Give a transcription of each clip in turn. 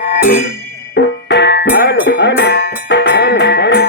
Hello hello hello hello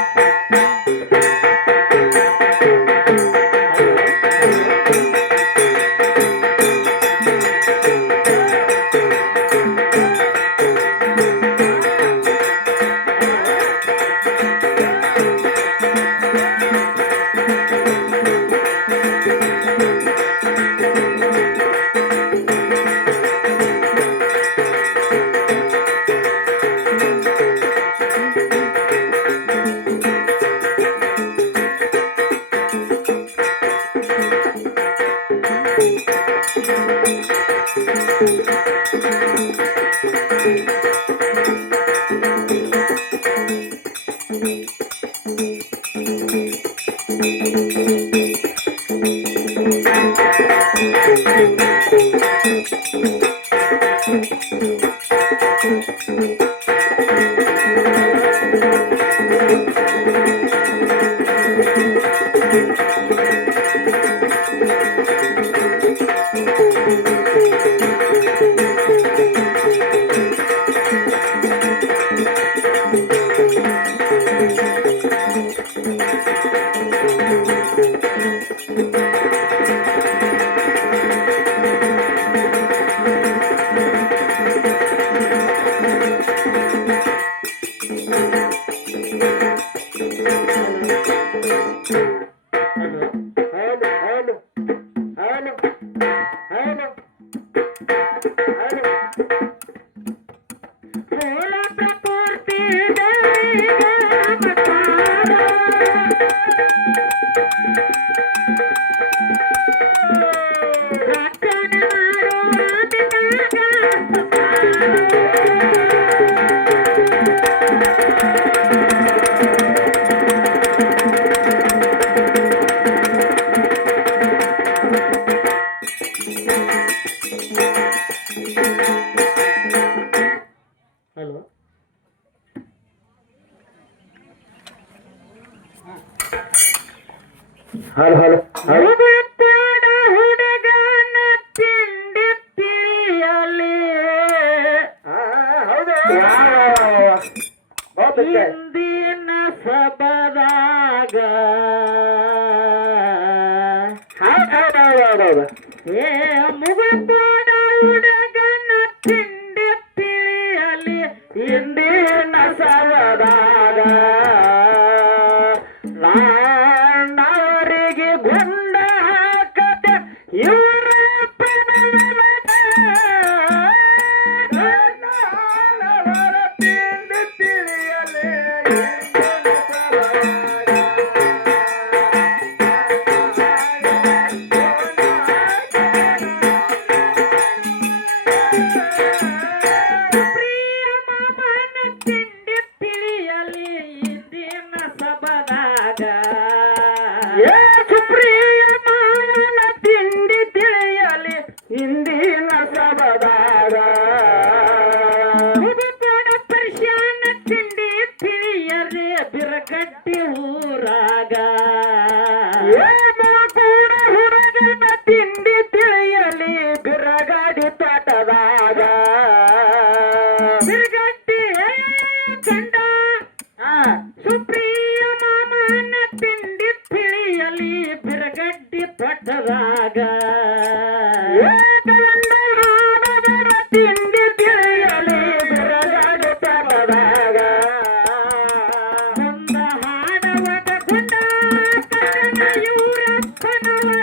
hello hello hello ಹುಡುಗನ ತಿಂಡಿ ತಿಳಿಯಲಿ ಹಿಂದಿನ ಸಬದಾಗ ಏ ಮುಗುಳ್ಕೋಡ ಹುಡುಗನ ತಿಂಡಿ ತಿಳಿಯಲಿ ಹಿಂದಿನ ಸಬದಾಗ ನಾವರಿಗೆ ಗುಂಡ ಹಾಕತೆ ಇವರ ತಿಂಡಿ ತಿಳಿಯಲಿ ತಿಂಡಿ ತಿಳಿಯಲಿ ಇಂದಿನ ಸಬದಾಗ ಸುಪ್ರಿಯ ಮಾವನ ತಿಂಡಿ ತಿಳಿಯಲಿ ಇಂದಿನ ಸಬದಾಗ ಮುಗುಕೋಡ ಪರ್ಶಾನ ತಿಂಡಿ ತಿಳಿಯಲಿ ಬಿರಗಟ್ಟಿ ಊರಾಗ ಮುಗುಕೋಡ ಹುಡುಗನ ತಿಂಡಿ ತಿಳಿಯಲಿ ಬಿರಗಾಡಿ ತೋಟದಾಗ ಬಿರಗಟ್ಟಿ ಕಂಡ ಸುಪ್ರಿಯ ಮಾಮನ ತಿಂಡಿ ತಿಳಿಯಲಿ ಬಿರಗಡ್ಡಿ ತೋಟದಾಗ ತಿಂಡಿ ತಿಳಿಯಲಿ ಬಿರಗಡ್ಡಿ ತೋಟದಾಗ ಮುಂದ ಹಾಡವದ ಗುಂಡ ಇವರಪ್ಪನವರ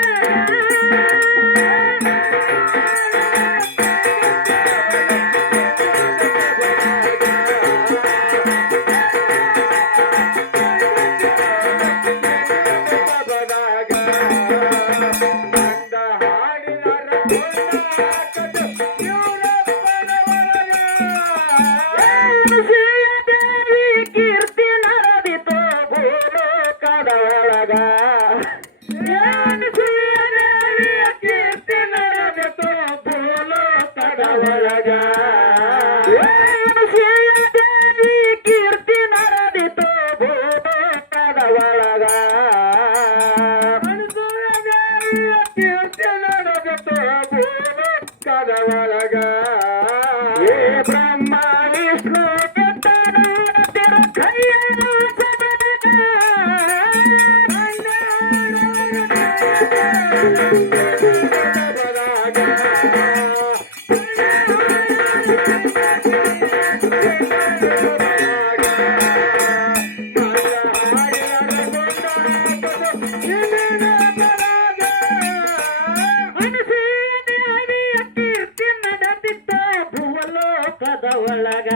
ಒಳಗ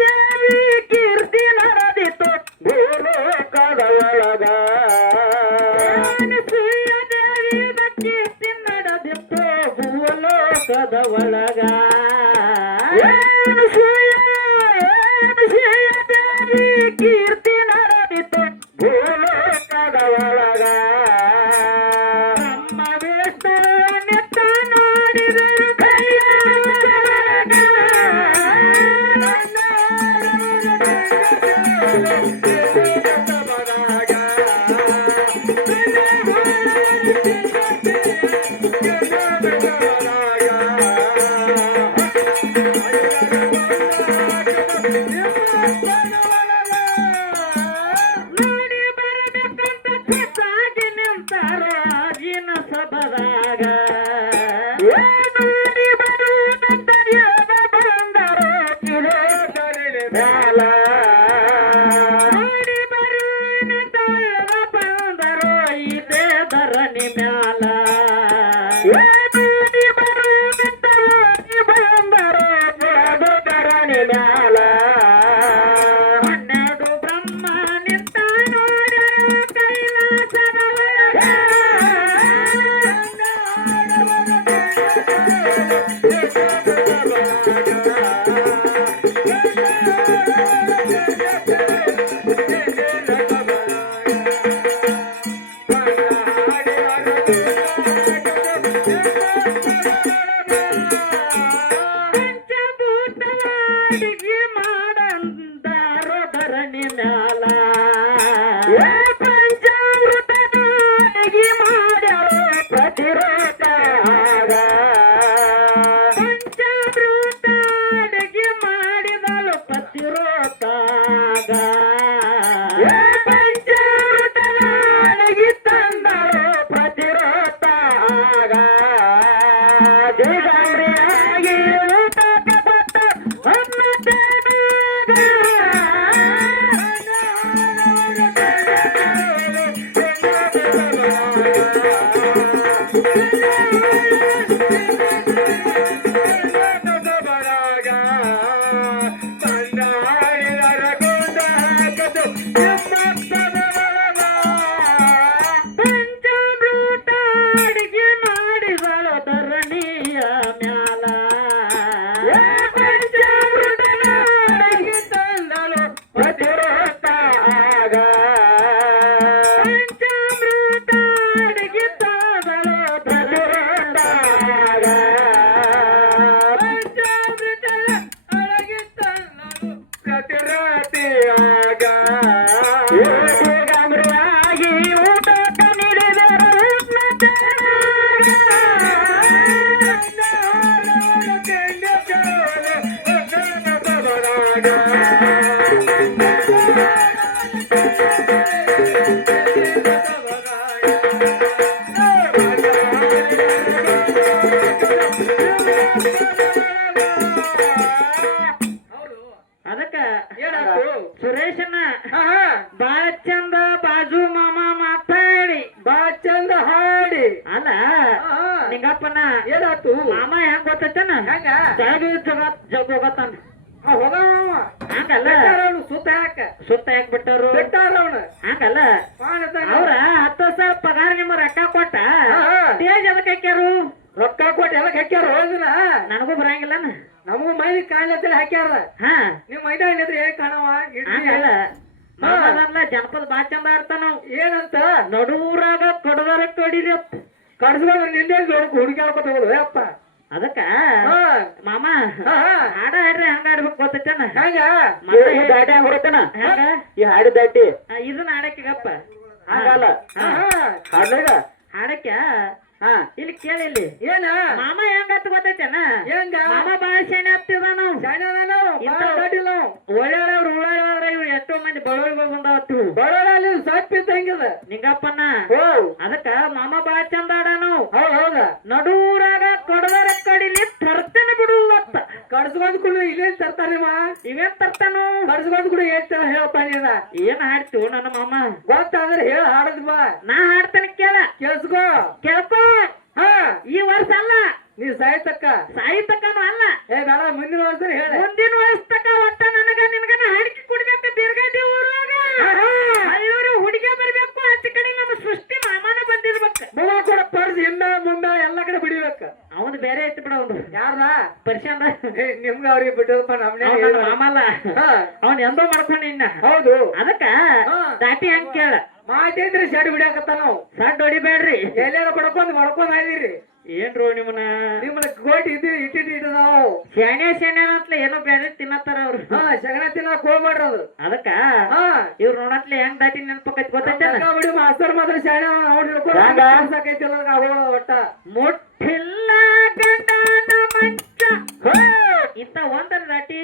ದೇವಿ ಕೀರ್ತಿ ನಡೆದಿತ್ತು ಭೂಲೋಕದ ಒಳಗ ದೇವಿಯ ಕೀರ್ತಿ ನಡೆದಿತ್ತು ಭೂಲೋಕದ ಒಳಗ ದೇವಿ ಕೀರ್ತಿ ನಡೆದಿತ್ತು ಭೂಲೋಕದ ಒಳಗ ನಮ್ಮ ವೇಷ ನೆತ್ತ ನೋಡಿದರು ಕೈಯ ನೋಡಿ ಬರಬೇಕಂತ ಚಿತ್ತಾಗಿ ನಿಂತಾರೋ ಆಜಿನ ಸಭದಾಗ ನೋಡಿ ಬರುವುದಂತ ಯೋಗ ಬಂದರು ಮ್ಯಾಲ ನೋಡಿ ಬರುವಂತ ಯೋಗ ಬಂದರೋ ಇದೇ ಧರಣಿ ಮ್ಯಾಲ ನೋಡಿ ಬರುವುದಂತ ಯೋಗಿ ಬಂದರು ಧರಣಿ ಮ್ಯಾಲ 12 ಬ್ರಹ್ಮ ನಿಂತ ನೋಡರು ಕೈಲಾಸದ ಒಳಗ ಪಂಚಭೂತವಾಡಿಗೆ ಮಾಡಂದಾರೋ ಧರಣಿ ಮ್ಯಾಲ ಪಂಚಾಮೃತದ ಅಡಿಗೆ ಮಾಡ್ಯಾರೋ ಪ್ರತಿರೋಧ ಪಂಚಾಮೃತ ಅಡಿಗೆ ಮಾಡಿದಳು ಪತಿರೋತಾಗ ಪಂಚಾಮೃತದ ಅಡಿಗೆ ತಂದರು ಪ್ರತಿರೋಧ ದೇವರಿಯಾಗಿ ಊಟಕ್ಕೆ ಬತ್ತ ಪಂಚಾಮೃತ ಅಡಿಗೆ ಮಾಡಿದಳು ಧರಣಿಯ ಮ್ಯಾಲ ಪಂಚಾಮೃತದ ಅಡಿಗೆ ತಂದಳು ಪ್ರತಿರೋಧ ಪಂಚಾಮೃತ ಅಡಿಗೆ ತಾದಳು ಪ್ರತಿರೋಧ ಪ್ರತಿರೋಧಿಯಾಗ ಗಮರಿಯಾಗಿ ಊಟಕ್ಕೆ ನೀಡಿದರು ಅದಕ್ಕ ಏನಾಯ್ತು? ಸುರೇಶನ ಬಾಳ ಚಂದ ಬಾಜು ಮಾಮ ಮಾತಾಡಿ ಬಾ ಚಂದ ಹಾಡಿ ಅಲ್ಲ ನಿಂಗಪ್ಪನ ಏನಾಯ್ತು ಮಾಮ ಹೆಂಗ್ ಗೊತ್ತೈತನ ಹೆಂಗ ಕೆಳಗೆ ಜಗ್ ಹೋಗತ್ತಾನ ಹೋಗವ ಹಂಗಲ್ಲ ಸುತ್ತ ಹಾಕ ಸುತ್ತ ಯಾಕೆ ಬಿಟ್ಟರು ಬಿಟ್ಟಾರ ಅವನು ಹಂಗಲ್ಲ ಅವ್ರ 10,000 ಪಗಾರ ನಿಮ್ಮ ರೊಕ್ಕ ಕೊಟ್ಟ ತೇಜ್ ಅದಕ್ಕೆ ಹಾಕ್ಯಾರು ರೊಕ್ಕ ಕೊಟ್ಟು ಎಲ್ಲ ಹಾಕ್ಯಾರ ಹೋಗಿನ ನನಗೂ ಬರಂಗಿಲ್ಲ ನಮಗೂ ಮೈಲಿ ಕಾಣ್ಲತ್ತೇಳಿ ಹಾಕ್ಯಾರ ಹಾ ನಿಮ್ ಮೈದಾನ ಇದ್ರೆ ಏನ್ ಕಾಣವ ಹಂಗಲ್ಲ ಮಾಮದಲ್ಲ ಜನಪದ ಬಾ ಚಂದ ಇರ್ತಾನ ಏನಂತ ನಡೂರಾಗ ಕಡದಾರ ಕಡಿರಿ ಕಡ್ಸ್ಕೊಂಡು ನಿಂದೆ ಹುಡುಕ್ಯಾಡ್ಕೊತ ಹೋಗುದು ಅಪ್ಪ ಅದಕ್ಕ ಹಾ ಮಾಮ ಹಾ ಹಾಡ ಹಾಡ್ರಿ ಹಂಗ ಆಡ್ಬೇಕು ಗೊತ್ತೈತನ ಹೆಂಗ ಮತ್ತೆ ದಾಟಿ ಹಂಗ ಹೊರತನ ಹೆಂಗ ಈ ಹಾಡಿ ದಾಟಿ ಇದನ್ನ ಹಾಡಕ್ಕಿಗಪ್ಪ ಹಂಗಲ್ಲ ಹಾಡ್ಲಾಗ ಹಾಡಕ್ಕ ಹಾ ಇಲ್ಲಿ ಕೇಳಿ ಇಲ್ಲಿ ಏನ ಮಾಮ ಹೆಂಗತ್ ಗೊತ್ತೈತೇನ ಹೆಂಗ ಮಾಮ ಬಾಳ ಶಾಣೆ ಆಗ್ತಿದ ನಾವು ಶಾಣ್ಯಾನ ಇಂಥ ದೊಡ್ಡಿಲ್ಲ ಒಳ್ಳೆಯವ್ರು ಉಳ್ಳಾಡ್ರೆ ಇವ್ರು ಎಷ್ಟೋ ಮಂದಿ ಬಡವಳಿಗೆ ಬಂದಾವತ್ತು ಬರೋಡಲ್ಲಿ ಸ್ವಲ್ಪ ಇದ್ದಂಗಿದ ನಿಂಗಪ್ಪನ ಓ ಅದಕ್ಕ ಮಾಮ ಬಾಳ ಚಂದ ಆಡ ನಾವು ಹೌದ ನಡೂರಾಗ ಕೊಡದರ ಕಡಿಲಿ ತರ್ತೇನೆ ಬಿಡುವತ್ತ ಕಡ್ಸ್ಕೊಂಡ್ ಕೂಡ ಇಲ್ಲೇನ್ ತರ್ತಾರಮ್ಮ ಇವೇನ್ ತರ್ತಾನು ಕಡ್ಸ್ಕೊಂಡ್ ಕೂಡ ಹೇಳ್ತಾರ ಹೇಳಪ್ಪ ನೀನ ಏನ್ ಹಾಡ್ತೀವ್ ನನ್ನ ಮಾಮ ಗೊತ್ತಾದ್ರೆ ಹೇಳ ಹಾಡದ್ ಬಾ ನಾ ಹಾಡ್ತೇನೆ ಕೇಳ ಕೇಳಿಸ್ಕೋ ಕೇಳ್ಕೊ ಹಾ ಈ ವರ್ಷ ಅಲ್ಲ ನೀ ಸಾಯ್ತಕ್ಕ ಸಾಹಿತ್ಯಕ್ಕನು ಅಲ್ಲ ಏ ಬೇಡ ಮುಂದಿನ ವರ್ಷ ಹೇಳ ಮುಂದಿನ ವರ್ಷಕ್ಕ ಒಟ್ಟ ನನಗ ನಿನಗನ ಹಾಡಿಕೆ ಕೊಡ್ಬೇಕು ಬೀರ್ಗಡ್ಡಿ ಊರಾಗ ಅಲ್ಲೂರು ಹುಡುಗ ಬರ್ಬೇಕು ಆಚೆ ಕಡೆ ನಮ್ಮ ಸೃಷ್ಟಿ ಮಾಮನ ಬಂದಿರ್ಬೇಕು ಮಗ ಕೂಡ ಪರ್ಸ್ ಹಿಂದ ಮುಂದ ಎಲ್ಲ ಕಡೆ ಬಿಡಿಬೇಕ ಅವನು ಬೇರೆ ಐತಿ ಬಿಡ ಅವನು ಯಾರ್ದ ಪರಿಶಾಂದ ನಿಮ್ಗ ಅವ್ರಿಗೆ ಬಿಟ್ಟದಪ್ಪ ನಮ್ನೆ ಮಾಮ ಅಲ್ಲ ಹಾ ಅವನ್ ಎಂದೋ ಮಾಡ್ಕೊಂಡಿನ್ನ ಹೌದು ಅದಕ್ಕ ಹಾ. ದಾಟಿ ಹಂಗ ಕೇಳ ಮಾತೈತ್ರಿ ಶೆಡ್ ಬಿಡಾಕತ್ತ ನಾವು ಸಡ್ ಹೊಡಿಬೇಡ್ರಿ ಎಲ್ಲಾರ ಬಡ್ಕೊಂಡ್ ಹಾದಿರಿ ಏನ್ರು ನಿಮ್ಮನ್ನ ಗೋಟಿ ಇಟ್ಟು ನಾವು ಶಾಣೆ ಅಂತಲ ಏನೋ ಬೇರೆ ತಿನ್ನತ್ತಾರ ಅವ್ರು ಹಾ ಶಗಣ ತಿನ್ನಕ್ ಹೋಗ್ಬೇಡ್ರಿ ಅದು ಅದಕ್ಕ ಹಾ ಇವ್ರು ನೋಡತ್ಲೆ ಹೆಂಗ್ ದಾಟಿ ನೆನಪಕ್ಕೈತಿ ಗೊತ್ತೈತೇನ ಬಿಡಿ ಮಾಸ್ತರ್ ಮಾತ್ರ ಶಾಣೆ ಅವ್ರು ಹಿಡ್ಕೊಂಡ್ಸಕೈತಿಲ್ಲ ಒಟ್ಟ ಮುಟ್ಟಿಲ್ಲ ಗಂಡನ ಮಂಚ ಇಂತ ಒಂದರ ದಾಟಿ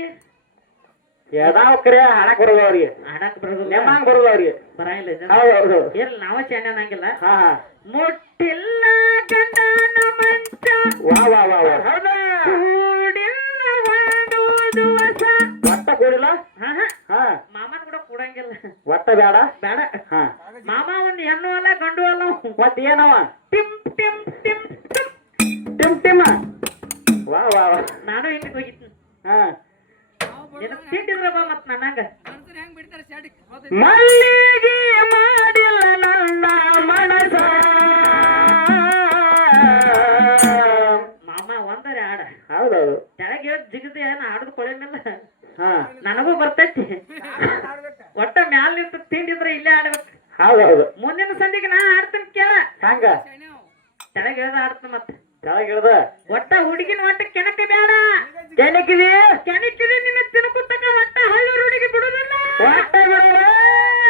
ಯಾವ್ದಾವ ಕರೆ ಹಾಡಕ್ ಬರೋದು ಅವ್ರಿಗೆ ಆಡಕ್ ಬರೋದಿಲ್ಲ ನೆಮ್ಮಂಗ್ ಬರೋದು ಅವ್ರಿಗೆ ಬರಂಗಿಲ್ಲ ಜನ. ಹೌದು ಹೌದು ಏನ್ ನಾವ ಶಾಣೆ ಅನ್ನಂಗಿಲ್ಲ ಹಾ ಹಾ ಮುಟ್ಟಿಲ್ಲ ಗಂಡನ ಮಂಚ ವಾ ವಾ ವಾ ವಾ ಕೂಡಿಲ್ಲ ಒಂದು ದಿವಸ ಒಟ್ಟ ಕೂಡಿಲ್ಲ ಹಾ ಹಾ ಹಾ ಮಾಮನ್ ಕೂಡ ಕೂಡಂಗಿಲ್ಲ ಒಟ್ಟ ಬೇಡ ಬೇಡ ಹಾ ಮಾಮ ಒಂದ್ ಹೆಣ್ಣು ಅಲ್ಲ ಗಂಡು ಅಲ್ಲ ಮತ್ ಏನವ ಟಿಮ್ ಟಿಮ್ ಟಿಮ್ ಟಿಮ್ ಟಿಮ್ ಟಿಮ್ಮ ವಾ ವಾ ವಾ ನಾನು ಹಿಂಗ್ ಹೋಗಿತ್ತು ಹಾ ಏನ ತಿಂಡಿದ್ರ ಬಾ ಮತ್ ನನಂಗ ಮಲ್ಲಿಗೆ ಮಾಡಿಲ್ಲ ನನ್ನ ಮನಸ ಮಾಮ ಒಂದರೆ ಆಡ ಹೌದೌದು ಕೆಳಗೆ ಜಿಗದೆ ಏನ ಆಡದ್ ಕೊಳೆಮಿಲ್ಲ ಹಾ ನನಗೂ ಬರ್ತೈತಿ ಒಟ್ಟ ಮ್ಯಾಲ ನಿಂತ ತಿಂಡಿದ್ರ ಇಲ್ಲೇ ಆಡ್ಬೇಕು ಹೌದೌದು ಮುಂದಿನ ಸಂದಿಗೆ ನಾ ಆಡ್ತೀನಿ ಕೇಳ ಹಂಗ ಕೆಳಗೆ ಇಳ್ದ ಆಡ್ತೀನಿ ಮತ್ತ ಕೆಳಗಿಳ್ದ ಒಟ್ಟ ಹುಡುಗಿನ ಒಟ್ಟ ಕೆಣಕ ಬೇಡ ಕೆಣಕಿದಿ ಕೆಣಕಿದೆ ನಿನ್ನ ತಿನ್ಕುತ್ತಕ ಒಟ್ಟ ಹಳ್ಳಿ ಹುಡುಗಿ ಬಿಡುದಿಲ್ಲ ಒಟ್ಟ ಬಿಡಲ್ಲ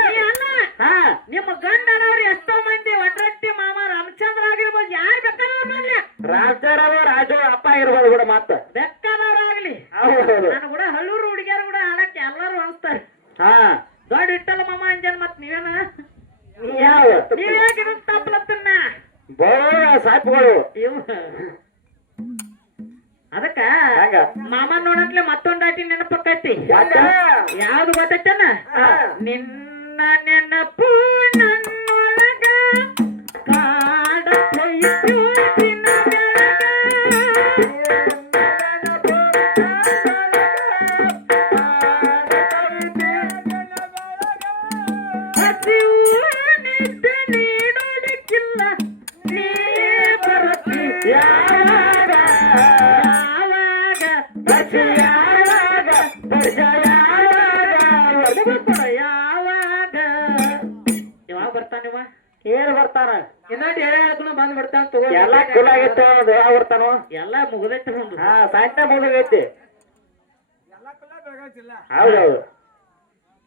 ನೀ ಅಲ್ಲ ಹಾ ನಿಮ್ಮ ಗಂಡನವ್ರು ಎಷ್ಟೋ ಮಂದಿ ಒಟ್ರಟ್ಟಿ ಮಾಮ ರಾಮಚಂದ್ರ ಆಗಿರ್ಬೋದು ಯಾರು ಬೇಕಾದ್ರೂ ಬರ್ಲಿ ರಾಜಾರಾವ ರಾಜು ಅಪ್ಪ ಇರ್ಬೋದು ಬಿಡ ಮತ್ತ ಬೇಕಾದವ್ರಾಗ್ಲಿ ಹೌದೌದು ನಾನು ಕೂಡ ಹಳ್ಳೂರು ಹುಡುಗಿಯರು ಕೂಡ ಆಡಕ್ಕೆ ಎಲ್ಲರೂ ಅನ್ಸ್ತಾರೆ ಹಾ ದೊಡ್ಡ ಇಟ್ಟಲ್ಲ ಮಾಮ ಅಂಜನ್ ಮತ್ ನೀವೇನ ಯಾವ ನೀವ್ ಹೇಗಿರ ತಪ್ಪಲತ್ತನ್ನ ಬರೋ ಸಾಯ್ಪುಗಳು ಅದಕ್ಕ ಹಂಗ ಮಾಮ ನೋಡತ್ಲೆ ಮತ್ತೊಂದ್ ಆಟಿ ನೆನಪಕ್ಕೈತಿ ಯಾಕ? ಯಾವ್ದು ಗೊತ್ತೈತನ ನಿನ್ನ ನೆನಪು ನನ್ನೊಳಗ ಕಾಡತೈತು ದಿನ ಹಸಿವು ನಿದ್ದೆ ನೀಡೋದಕ್ಕಿಲ್ಲ ನೀನೇ ಬರತಿ ಯಾವಾಗ ಯಾವಾಗ ವರ್ಷ ಯಾವಾಗ ವರ್ಷ ಯಾವಾಗ ಯಾವಾಗ ಬರ್ತಾನಿವ ಏನ್ ಬರ್ತಾನ ಇನ್ನೊಂದು ಎಳೆ ಹೇಳ್ಕೊಂಡು ಬಂದ್ ಬಿಡ್ತಾನ ತಗೋ ಎಲ್ಲ ಕುಲ ಆಗಿತ್ತು ಅದು ಯಾವ ಬರ್ತಾನೋ ಎಲ್ಲ ಮುಗ್ದೈತಿ ಒಂದು ಹಾ ಸಾಯ್ತ ಮುಗಿದೈತಿ ಹೌದೌದು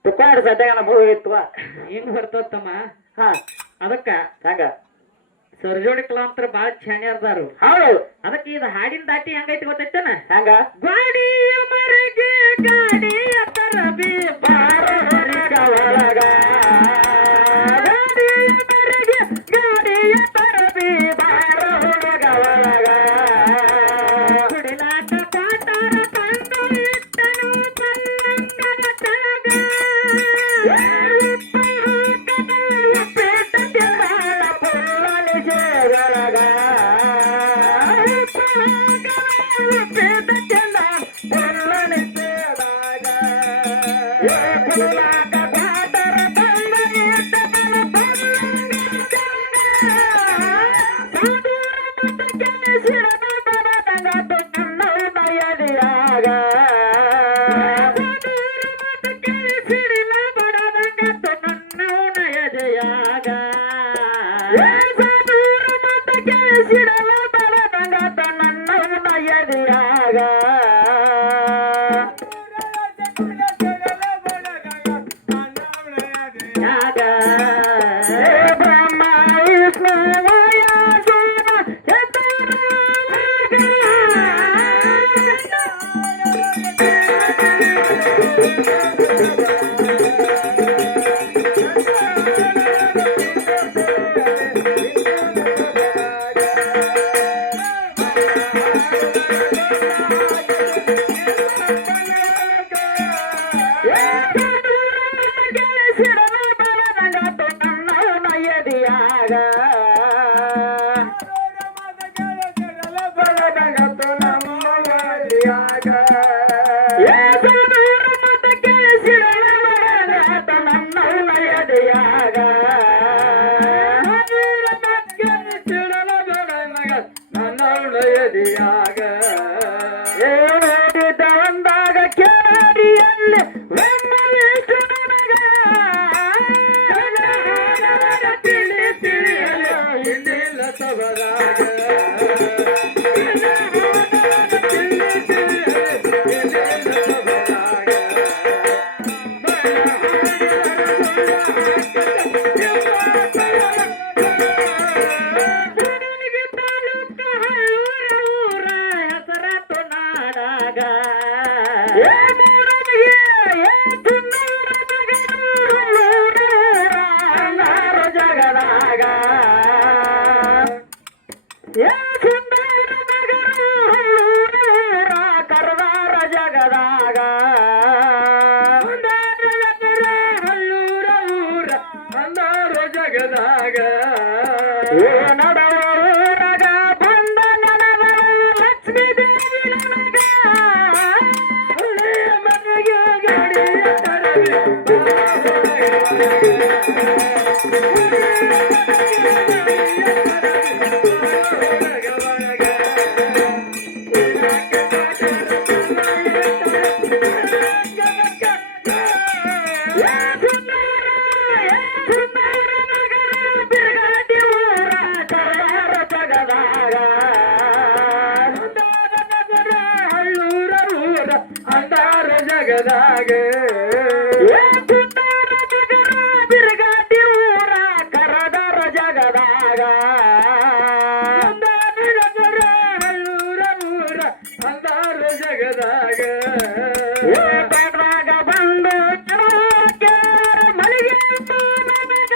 ತುಕ್ಕಾಡ ಸದ್ಯಾಗ ಮುಗಿತ್ತು ಹಿಂಗ್ ಬರ್ತತ್ತಮ್ಮ ಹಾ ಅದಕ್ಕ ಹಂಗ ಸರ್ಜೋಡಿ ಕಲಾಂತರ ಬಾಳ ಛಾಣ್ಯಾರ್ದಾರು ಹೌದೌದು ಅದಕ್ಕೆ ಇದು ಹಾಡಿನ ದಾಟಿ ಹೆಂಗೈತಿ ಗೊತ್ತೈತನ ಹಂಗ ಗಾಡಿಯ ಮರೆಗೆ ಗಾಡಿಯ ತರಬಿ ಬಾರೊಳಗ ಒಳಗ ಗಾಡಿಯ ಮರೆಗೆ ಗಾಡಿಯ ತರಬಿ ಬಾರೊಳಗ ಒಳಗ ಕುಡಿಲಾಟ ಕಾಟಾರ ತಂದು ಇಟ್ಟನು ಪಲ್ಲಂಗದ ಕೆಳಗ ಪೇಟ ತಿಂಗಳ ಪುಲ್ಲಲಿ ಸೇರಳಗ ಪೇಟ ತಿಂದ ಬಂದಾಗ ಕೇಳಿಯಲ್ಲಿ ಕರದಾರ ಜಗದಾಗ ಅಂದಾರು ಜಗದಾಗ ನಡವ ಊರಗ ಬಂದ ನನಗ ಲಕ್ಷ್ಮೀ ದೇವಿ ನನಗ ಹಳ್ಳಿಯ ಮನೆಗೆ ಗಾಡಿಯ ತರಲಿ ಅಂದಾರ ಜಗದಾಗ ಬಿರುಗಾಟಿ ಊರ ಕರದಾರ ಜಗದಾಗ ಹಳ್ಳೂರ ಊರ ಅಂದಾರ ಜಗದಾಗ ಬೆಡ್ರಾಗ ಬಂದು ಮಳಿಗೆ ನನಗ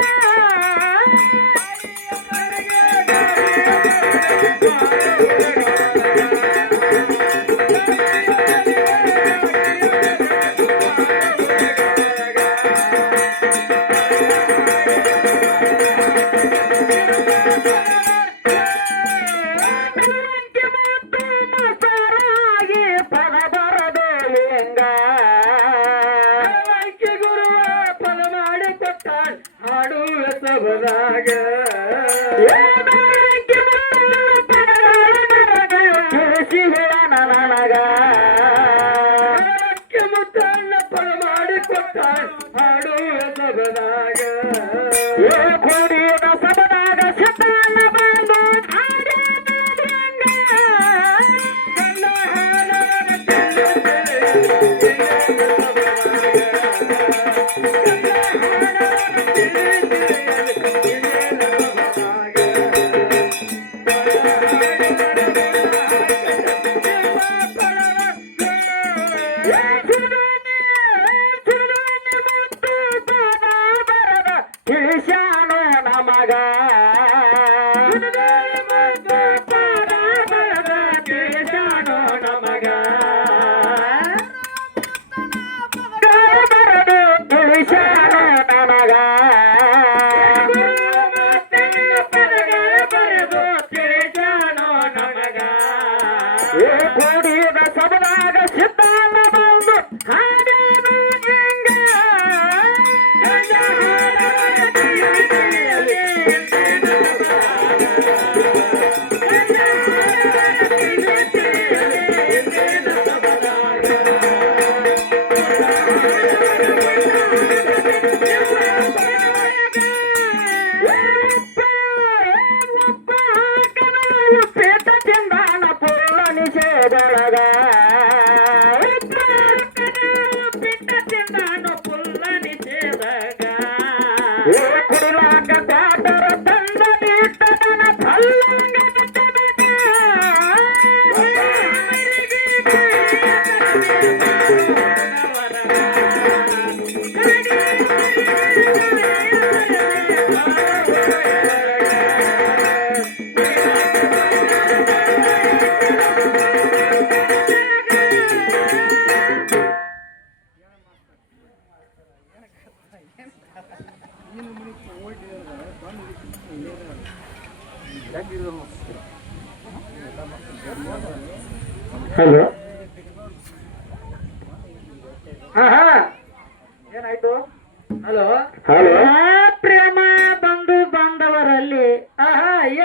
ಪದ ಬರದು ಹೆಂಗ ಗುರುವ ಫಲ ಮಾಡಿ ಕೊಟ್ಟ ಹಾಡುವ ಸಬದಾಗ ತಿಳಿಸಿ ಹೇಳ ನನಗ ಮುತ್ತನ್ನ ಫಲ ಮಾಡಿ ಕೊಟ್ಟ ಹಾಡುವ ಸಬದಾಗ ಕೂಡಿದ ಸಬದಾಗ ಸಿದ್ಧಾನ ಬಂದು ತಿಳಿಸ್ಯಾನೋ ನಮಗ ತಿಳಿಸ್ಯಾನೋ ನಮಗ ಬರದು ತಿಳಿಸ್ಯಾನೋ ನನಗ ಬರೆದು ತಿಳಿಸ್ಯಾನೋ ನಮಗ ಕೂಡಿದ ಸಬದಾಗ ಸಿದ್ಧಾನ ಬಂದು ಹಾಡೇನು ಹೆಂಗ ಹಲೋ ಹಾ ಏನಾಯ್ತು ಹಲೋ ಹಲೋ ಪ್ರೇಮ ಬಂಧು ಬಾಂಧವರಲ್ಲಿ ಹಾ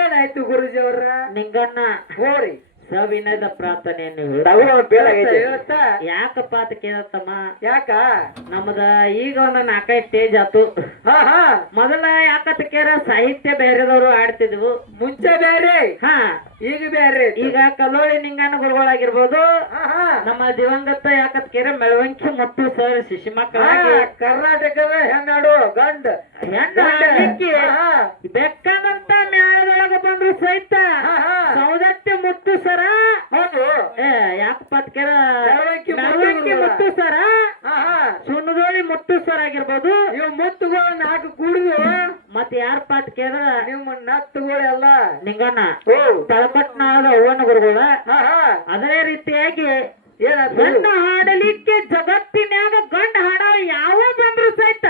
ಏನಾಯ್ತು ಗುರುಜಿ ಅವ್ರ ನಿಂಗನ್ನ ಹೋರಿ ಸವಿನಯದ ಪ್ರಾರ್ಥನೆಯನ್ನು ತಗೋ ಬೇಡಾಗೈತಿ ಹೇಳ್ತಾ ಯಾಕಪ್ಪ ಅಂತ ಕೇಳತ್ತಮ್ಮ ಯಾಕ ನಮ್ದ ಈಗ ಒಂದು 4-5 ಸ್ಟೇಜ್ ಆತು ಹಾ ಮೊದಲ ಯಾಕತ್ತ ಕೇರ ಸಾಹಿತ್ಯ ಬೇರೆದವರು ಆಡ್ತಿದ್ವು ಮುಂಚೆ ಬೇರೆ ಹಾ ಈಗ ಬೇರೆ ಈಗ ಕಲ್ಲೋಳಿ ನಿಂಗನ ಗುರುಗಳಾಗಿರ್ಬೋದು ಹಾ ನಮ್ಮ ದಿವಂಗತ ಯಾಕತ್ ಕೇರ ಮೆಳವಂಕಿ ಮತ್ತು ಸರ್ ಶಿಶು ಮಕ್ಕಳಾಗಿ ಕರ್ನಾಟಕದ ಹೆಣ್ಣಾಡು ಗಂಡ ಬೆಕ್ಕದಂತ ಮ್ಯಾಳದೊಳಗ ಬಂದ್ರು ಸಹಿತ ಸೌದತ್ತಿ ಮುತ್ತು ಸರ ಹೌದು ಯಾಕಪ್ಪ ಅಂತ ಕೇರ ಮೆಳವಂಕಿ ಮೆಳವಂಕಿ ಮುತ್ತು ಸರ ಸುಣ್ಣದೋಳಿ ಮುತ್ತು ಸರ್ ಆಗಿರ್ಬೋದು ಇವ್ ಮುತ್ತುಗಳು 4 ಕುಡಿದು ಮತ್ ಯಾರಪ್ಪ ಅಂತ ಕೇಳಿದ್ರ ನಿಮ್ಮ ನತ್ತುಗಳೆಲ್ಲ ನಿಂಗಣ್ಣ ಓ ತಳಪಟ್ನಾಳದ ಅವ್ವನ ಗುರುಗಳ ಹಾ ಅದೇ ರೀತಿಯಾಗಿ ಏನಾಯ್ತು ಗಂಡ ಹಾಡಲಿಕ್ಕೆ ಜಗತ್ತಿನ್ಯಾಗ ಗಂಡ ಹಾಡವ ಯಾವ ಬಂದ್ರು ಸಹಿತ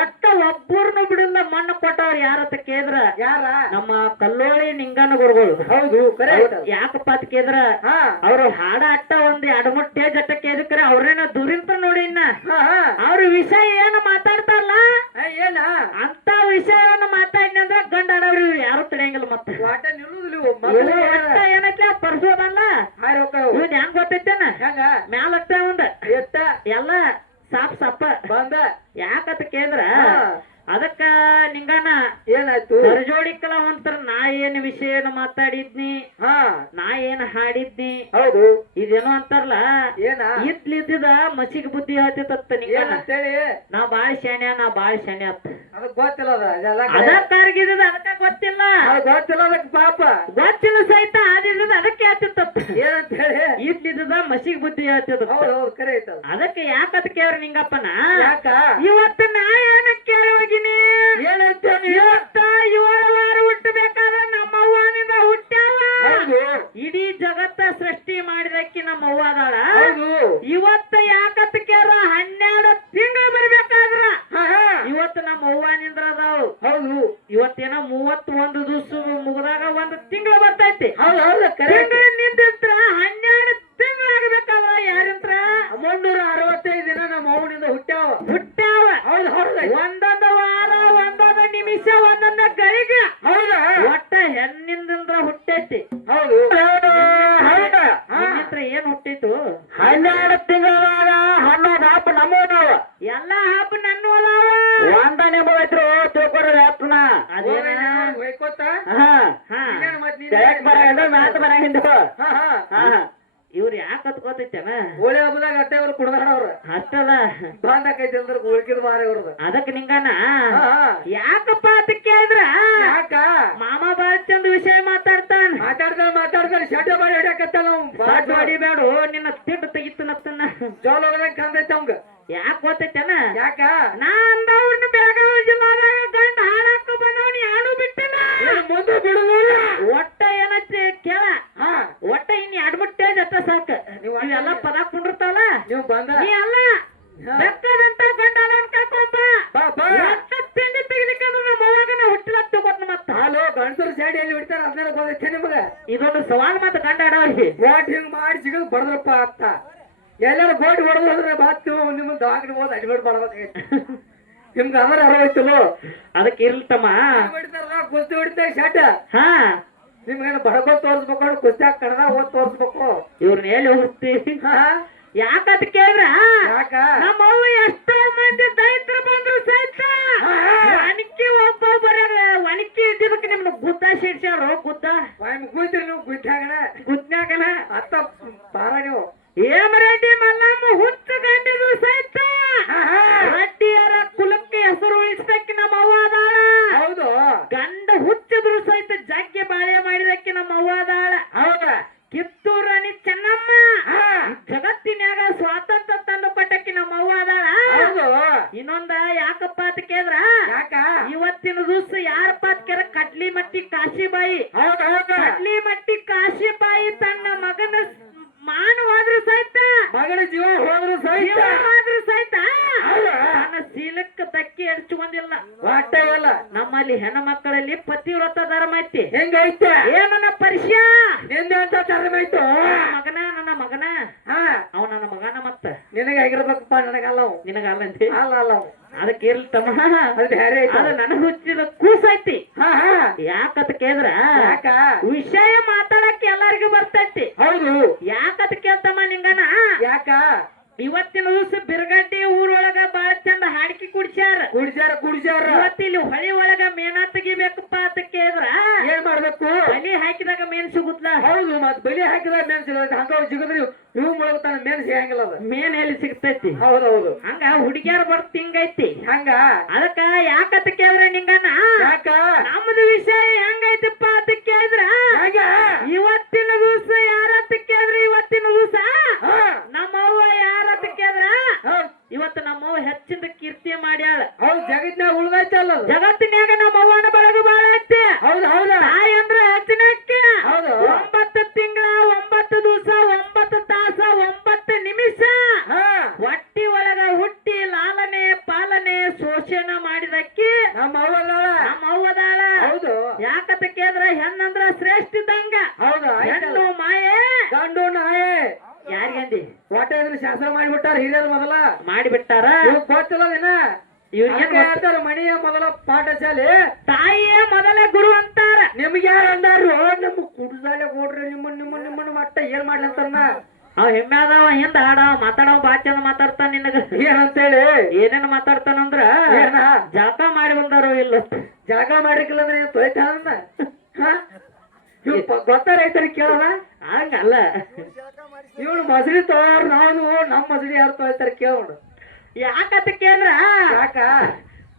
ಒಟ್ಟ ಒಬ್ಬರನ್ನು ಬಿಡಲ್ಲ ಮಣ್ಣು ಕೊಟ್ಟವ್ರು ಯಾರತ್ತ ಕೇಳಿದ್ರ ಯಾರ ನಮ್ಮ ಕಲ್ಲೋಳಿ ನಿಂಗನ ಗುರುಗಳು ಹೌದು ಕರೆ ಯಾಕಪ್ಪ ಅಂತ ಕೇಳಿದ್ರ ಅವ್ರು ಹಾಡ ಅಟ್ಟ ಒಂದ್ 2-3 ಜಟ್ಟ ಕೇಳಿದ್ರೆ ಅವ್ರೇನ ದುರಿಂತ ನೋಡಿ ಇನ್ನ ಅವ್ರ ವಿಷಯ ಏನು ಮಾತಾಡ್ತಾರಲ್ಲ ಏನ ಅಂತ ವಿಷಯವನ್ನು ಮಾತಾಡಿನ ಅಂದ್ರ ಗಂಡ ಹಾಡವ್ರು ಯಾರು ತಡೆಯಂಗಿಲ್ಲ ಮತ್ತೆ ವಾಟ ನಿಲ್ಲುದಿಲ್ಲ ಒಟ್ಟ ಏನೈತಿ ಪರ್ಸೋದಲ್ಲ ಇವನ್ ಹೆಂಗ್ ಗೊತ್ತೈತೇನ ಹೆಂಗ ಮ್ಯಾಲತ್ತ ಒಂದ ಎತ್ತ ಎಲ್ಲ ಸಾಪ್ ಸಪ್ಪ ಬಂದ ಯಾಕತ್ ಕೇಳಿದ್ರ ಅದಕ್ಕ ನಿಂಗನ ಏನಾಯ್ತು ಸರ್ಜೋಡಿಕಲ ಒಂಥರ ನಾ ಏನ್ ವಿಷಯನ ಮಾತಾಡಿದ್ನಿ ನಾ ಏನ್ ಹಾಡಿದ್ನಿ ಹೌದು ಇದೇನೋ ಅಂತಾರಲ್ಲ ಏನ ಇದ್ಲಿದ್ದ ಮಸಿಗೆ ಬುದ್ಧಿ ಹೇಳ್ತಿತ್ತ ನಿಂಗನ ಏನಂತೇಳಿ ನಾ ಬಾಳ್ ಶಾನ್ಯ ಅತ್ತ ಅದಕ್ ಗೊತ್ತಿಲ್ಲ ಅದೆಲ್ಲ ಅದಕ್ಕ ಅರ್ಗಿದ ಅದಕ್ಕ ಗೊತ್ತಿಲ್ಲ ಗೊತ್ತಿಲ್ಲ ಅದಕ್ಕೆ ಪಾಪ ಗೊತ್ತಿಲ್ಲ ಸಹಿತ ಆದಿದ್ದ ಅದಕ್ಕೆ ಹೇಳ್ತಿತ್ತ ಏನಂತ ಹೇಳಿ ಇದ್ಲಿದ್ದ ಮಸಿಗೆ ಬುದ್ಧಿ ಹೇಳ್ತಿತ್ತ ಹೌದು ಹೌದು ಕರೆ ಐತದ ಅದಕ್ಕೆ ಯಾಕತ್ ಕೇಳ್ರಿ ನಿಂಗಪ್ಪನ ಯಾಕ ಇವತ್ತು ನಾ ಏನ ಕೇಳಿ ಹೋಗಿನಿ ಏನಂತ ಇವತ್ತ 7 ವಾರ ಹುಟ್ಟಬೇಕಾದ್ರೆ ನಮ್ಮ ಅವ್ವನಿಂದ ಹುಟ್ಟ್ಯಾವ ಹೌದು ಇಡೀ ಜಗತ್ತ ಸೃಷ್ಟಿ ಮಾಡಿದಕ್ಕಿ ನಮ್ಮ ಅವ್ವ ಅದಾಳ ಹೌದು ಇವತ್ತ ಯಾಕತ್ ಕೇಳ 12 ತಿಂಗಳು ಬರ್ಬೇಕಾದ್ರ ಇವತ್ತು ನಮ್ಮ ಅವ್ವನಿಂದ್ರ ಅದಾವ ಹೌದು ಇವತ್ತೇನ 31 ದಿವಸ ಮುಗಿದಾಗ 1 ತಿಂಗಳು ಬರ್ತೈತಿ ಹೌದು ಹೌದು ಕರೆ ತಿಂಗಳು ನಿಂತಿದ್ರ 12 ತಿಂಗಳು ಆಗ್ಬೇಕಾದ್ರ ಯಾರಿಂತ್ರ 365 ದಿನ ನಮ್ಮ ಅವನಿಂದ ಹುಟ್ಟ್ಯಾವ ಹೌದು ಹೌದು ಒಂದೊಂದು ವಾರ ಒಂದೊಂದು ನಿಮಿಷ ಒಂದೊಂದು ಗಳಿಗೆ ಹೌದ ಒಟ್ಟ ಹೆಣ್ಣಿಂದ್ರ ಹುಟ್ಟೈತಿ ಹೌದು ಹೌದು ನಿನ್ನಿತ್ರ ಏನ್ ಹುಟ್ಟಿತ್ತು 12 ತಿಂಗಳಾಗ 11 ಹಾಪ್ ನಮ್ಮೋದವ ಎಲ್ಲಾ ಹಾಪ್ ನನ್ನ ಹೊಲವ ಒಂದ ನಿಂಬೈತ್ರು ತಿಳ್ಕೊಡ್ರಿ ಹತ್ನ ಅದೇನ ಹೊಯ್ಕೋತ ಹಾ ಮತ್ ನೀನ್ ತೆಳಕ್ ಬರಂಗಿಲ್ಲ ಮ್ಯಾತ್ ಬರಂಗಿಲ್ಲ ಹಾ ಇವ್ರು ಯಾಕೆ ಹತ್ಕೋತೈತೇನ ಹೋಳಿ ಹಬ್ಬದಾಗ ಅಟ್ಟೆ ಅವ್ರು ಕುಡ್ದಾಡವ್ರ ಅಷ್ಟಲ್ಲ ಬಾಂಧಕೈತಿ ಅಂದ್ರೆ ಉಳ್ಕಿದ್ ಮಾರಿ ಅವ್ರದ್ದು ಅದಕ್ಕೆ ನಿಂಗನ ಯಾಕಪ್ಪ ಅಂತ ಕೇಳಿದ್ರ ಯಾಕ ಮಾಮ ಬಾಳ ಚಂದ ವಿಷಯ ಮಾತಾಡ್ತಾನ ಮಾತಾಡ್ತಾನೆ ಶೆಡ್ಡ ಬಾಡಿ ಹೊಡ್ಯಾಕತ್ತಲ್ಲ ಸಾಟ್ ಹೊಡಿಬೇಡು ನಿನ್ನ ತಿಂಡು ತೆಗಿತನತ್ತನ್ನ ಜೋಲ್ ಹೋಗದಂಗ ಕಾಣ್ತೈತೆ ಅವಂಗ ಯಾಕೆ ಗೊತ್ತೈತೇನ ಯಾಕ ನಾ ಅಂದವ್ರನ್ನ ಬೆಳಗಾವಿ ಜಿಲ್ಲಾದಾಗ ಗಂಡ ಹಾಡಾಕ ಬಂದವನಿ ಹಾಡು ಬಿಟ್ಟಿನ ಮುಂದೆ ಬಿಡುದಿಲ್ಲ ಒಟ್ಟ ಏನೈತಿ ಕೇಳ ಒಟ್ಟ ಇನ್ 2-3 ಜಟ್ಟ ಸಾಕ ನೀವೆಲ್ಲ ಪದ ಕುಂಡಿರ್ತಾವಲ್ಲ ನೀವು ಬಂದ ನೀ ಅಲ್ಲ ಬೆಕ್ಕದಂತ ಗಂಡ ಕರ್ಕೊಂಬ ಒಟ್ಟ ತಿಂಡಿ ತೆಗಿಲಿಕ್ಕೆ ನಮ್ಮ ಅವ್ವಾಗ ನಾ ಹುಟ್ಟಿದ ತಗೋತ್ ಮತ್ತ ಹಾಲು ಗಂಡಸರು ಸೈಡ್ ಎಲ್ಲಿ ಹೊಡಿತಾರ ಅದನ್ನ ಗೊತ್ತೈತೆ ನಿಮಗ ಇದೊಂದು ಸವಾಲ್ ಮತ್ತ ಗಂಡ ಆಡವ್ರಿಗೆ ಗೋಟ್ ಹಿಂಗ್ ಮಾಡಿ ಸಿಗದ್ ಬಡದ್ರಪ್ಪ ಅತ್ತ ಎಲ್ಲಾರು ಗೋಟ್ ಹೊಡೆದು ಹೋದ್ರೆ ಬಾತ್ ನಿಮ್ ದಾಗಿನ ಹೋದ್ ಅಡ್ಮಿಟ್ ಮಾಡ್ಬೇಕಾಗೈತಿ ನಿಮ್ಗೆ ಅದರ ಅರವೈತಲು ಅದಕ್ಕೆ ಇರ್ಲ್ತಮ್ಮ ಹೊಡಿತಾರ ಕುಸ್ತಿ ಹೊಡಿತಾಗ ಶೆಡ್ ಹಾ ನಿಮ್ಗೇನು ಬಡಗೋದ್ ತೋರ್ಸ್ಬೇಕು ಕುಸ್ತಿಯಾಗ ಕಡದ ಹೋದ್ ತೋರ್ಸ್ಬೇಕು ಇವ್ರನ್ನ ಎಲ್ಲಿ ಹೋಗ್ತಿ ಯಾಕತ್ ಕೇಳ್ರ ಯಾಕ ನಮ್ಮ ಅವ್ವ ಎಷ್ಟೋ ಮಂದಿ ದೈತ್ರ ಬಂದ್ರು ಸಹಿತ ಒಣಕಿ ಒಬ್ಬೊಬ್ಬರ ಒಣಕಿ ಇದ್ದಿದ್ದಕ್ಕೆ ನಿಮ್ನ ಗುದ್ದ ಶಿಡ್ಸ್ಯಾರು ಗುದ್ದ ಕುಯ್ತೀರಿ ನೀವು ಗುದ್ದಾಗಣ ಗುದ್ನ್ಯಾಗನ ಅತ್ತ ಪಾರ ನೀವು ಏಮರೆಡ್ಡಿ ಮಲ್ಲಮ್ಮ ಹುಚ್ಚ ಗಂಡಿದ್ರು ಸಹಿತ ರೆಡ್ಡಿಯರ ಕುಲಕ್ಕೆ ಹೆಸರು ಉಳಿಸದಕ್ಕೆ ನಮ್ಮ ಅವ್ವ ಅದಾಳ ಹೌದು ಗಂಡ ಹುಚ್ಚಿದ್ರು ಸಹಿತ ಜಗ್ಗೆ ಬಾಳೆ ಮಾಡಿದಕ್ಕೆ ನಮ್ಮ ಅವ್ವ ಅದಾಳ ಹೌದ ಕಿತ್ತೂರು ರಾಣಿ ಚೆನ್ನಮ್ಮ ಜಗತ್ತಿನ್ಯಾಗ ಸ್ವಾತಂತ್ರ್ಯ ತಂದು ಕೊಟ್ಟಕ್ಕೆ ನಮ್ಮ ಅವ್ವ ಅದಾಳ ಇನ್ನೊಂದ ಯಾಕಪ್ಪ ಅಂತ ಕೇಳಿದ್ರ ಯಾಕ ಇವತ್ತಿನ ದಿವಸ ಯಾರಪ್ಪ ಅಂತ ಕೇಳ ಕಡ್ಲಿ ಮಟ್ಟಿ ಕಾಶಿಬಾಯಿ ಕಡ್ಲಿ ಮಟ್ಟಿ ಕಾಶಿಬಾಯಿ ತನ್ನ ಮಗನ ಮಾನು ಹೋದ್ರು ಸಹಿತ ಮಗನ ಜೀವ ಹೋದ್ರು ಸಹಿತ ತನ್ನ ಶೀಲಕ್ಕೆ ತಕ್ಕಿ ಹಚ್ಚಿ ಮೆಚ್ಚಿಕೊಂಡಿಲ್ಲ. ಒಟ್ಟ ಇಲ್ಲ. ನಮ್ಮಲ್ಲಿ ಹೆಣ್ಣು ಮಕ್ಕಳಲ್ಲಿ ಪತಿವ್ರತ ಧರ್ಮ ಐತಿ. ಹೆಂಗೈತೆ ಏನನ್ನ ಪರಿಚಯ ನಿಂದ ಅಂತ ಧರ್ಮೈತು. ನನ್ನ ಮಗನ ಹಾ ಅವ ನನ್ನ ಮಗನ ಮತ್ತ ನಿನಗೆ ಆಗಿರ್ಬೇಕಪ್ಪ, ನನಗಲ್ಲ ಅವ. ನಿನಗಲ್ಲಂತೆ. ಅಲ್ಲ ಅಲ್ಲ ಅವ. ಅದಕ್ಕೆ ಇರ್ತಮ್ಮ ಅದು ಬ್ಯಾರೆ ಐತೆ. ಅದು ನನಗ ಹುಚ್ಚಿದ ಕೂಸೈತಿ. ಹಾ ಹಾ ಯಾಕತ್ ಕೇಳಿದ್ರ ಯಾಕ ವಿಷಯ ಮಾತಾಡಕ್ಕೆ ಎಲ್ಲರಿಗೂ ಬರ್ತೈತಿ. ಹೌದು. ಯಾಕತ್ ಕೇಳ್ತಮ್ಮ ನಿಂಗನ ಯಾಕ ಇವತ್ತಿನ ದಿವಸ ಬಿರ್ಗಡ್ಡಿ ಊರೊಳಗ ಬಾಳ ಚಂದ ಹಾಡಿಕೆ ಕುಡ್ಸ್ಯಾರ. ಕುಡಿಸ್ಯಾರ. ಇವತ್ತಿಲ್ಲಿ ಹೊಳಿ ಒಳಗ ಮೇನ ತೆಗಿಬೇಕಪ್ಪ ಅಂತ ಕೇಳಿದ್ರ ಏನ್ ಮಾಡ್ಬೇಕು? ಬಲಿ ಹಾಕಿದಾಗ ಮೇನ್ ಸಿಗುತ್ತಲ್ಲ. ಹೌದು, ಮತ್ ಬಲಿ ಹಾಕಿದ್ರೆ ಮೇನ್ ಸಿಗೋದು. ಹಂಗ ಸಿಗದ್ರಿ ಇವ್ ಮೂಲಕ ಮೇನ್ ಸಿಗಂಗಿಲ್ಲ ಅದು. ಮೇನ್ ಎಲ್ಲಿ ಸಿಗ್ತೈತಿ? ಹೌದೌದು. ಹಂಗ ಹುಡುಗಿಯಾರ ಬರ್ತ ಹಿಂಗೈತಿ. ಹಂಗ ಅದಕ್ಕ ಯಾಕತ್ ಕೇಳಿದ್ರ ನಿಂಗನ ಯಾಕ ನಮ್ದು ವಿಷಯ ಹೆಂಗೈತಪ್ಪ ಅಂತ ಕೇಳಿದ್ರ ಹಂಗ ಇವತ್ತಿನ ದಿವಸ ಯಾರತ್ತ ಕೇಳಿದ್ರ ಇವತ್ತಿನ ದಿವಸ ಹಾ ನಮ್ಮವ್ವ ಯಾರತ್ತ ಕೇಳಿದ್ರ ಹೌದ್ ಇವತ್ತು ನಮ್ಮವ್ವ ಹೆಚ್ಚಿನ ಕೀರ್ತಿ ಮಾಡ್ಯಾಳ. ಹೌದ್ ಜಗತ್ನಾಗ ಉಳ್ದೈತಲ್ಲ ಅದು. ಜಗತ್ತಿನ್ಯಾಗ ನಮ್ಮವ್ವನ ಬಳಗ ಬಾಳ ಐತಿ. ಹೌದು ಹೌದ ತಾಯಿ ಅಂದ್ರ ಹೆಚ್ಚಿನಕ್ಕೆ ಹೌದು. 9 ತಿಂಗಳ 9 ದಿವಸ 9 ತಾಸ 9 ನಿಮಿಷ ಹಾ ಹೊಟ್ಟಿ ಒಳಗ ಹುಟ್ಟಿ ಲಾಲನೆ ಪಾಲನೆ ಶೋಷಣೆ ಮಾಡಿದಕ್ಕಿ ನಮ್ಮ ಅವ್ವದಾಳ. ನಮ್ಮ ಅವ್ವದಾಳ. ಹೌದು. ಯಾಕತ್ತ ಕೇಳಿದ್ರ ಹೆಣ್ಣಂದ್ರ ಶ್ರೇಷ್ಠ ಇದ್ದಂಗ. ಹೌದು ಹೆಣ್ಣು ಮಾಯೆ ಗಂಡು ನಾಯೆ. ಯಾರಿಗಂದಿ ಒಟ್ಟ ಇದ್ರ ಶಾಸ್ತ್ರ ಮಾಡಿಬಿಟ್ಟಾರ ಹಿರಿಯರು ಮೊದಲ. ಮಾಡಿಬಿಟ್ಟಾರ. ಇವ್ ಗೊತ್ತಿಲ್ಲ ದಿನ ಇವ್ರಿಗೆ ಹೇಳ್ತಾರ ಮನೆಯ ಮೊದಲ ಪಾಠಶಾಲೆ ತಾಯಿಯೇ ಮೊದಲೇ ಗುರು ಅಂತಾರ. ನಿಮ್ಗೆ ಯಾರು ಅಂದಾರು? ನಮ್ಮ ಕುಡ್ಸಾಲೆ ಕೊಡ್ರಿ ನಿಮ್ಮನ್ನ ಮಟ್ಟ ಏನ್ ಮಾಡ್ಲಂತಾರನ. ಅವ್ ಹೆಮ್ಮೆ ಅದಾವ ಹಿಂದ ಆಡವ ಮಾತಾಡವ ಬಾ ಚಂದ ಮಾತಾಡ್ತಾನ. ನಿನಗ ಏನಂತೇಳಿ ಏನೇನ್ ಮಾತಾಡ್ತಾನಂದ್ರ ಏನ ಜಳಕ ಮಾಡಿ ಬಂದಾರೋ ಇಲ್ಲ ಜಾಗ ಮಾಡಿರ್ಕಿಲ್ಲ ಅಂದ್ರೆ ತೊಯ್ತ ಗೊತ್ತ ರೈತರಿಗೆ ಕೇಳೋಣ. ಹಂಗಲ್ಲ. ಇವಳು ಮಸಡಿ ತೋರ್ ನಾವು ನಮ್ಮ ಮಸಡಿ ಯಾರು ತೊಯ್ತಾರ ಕೇಳೋಣ. ಯಾಕತ್ ಕೇಳಿದ್ರ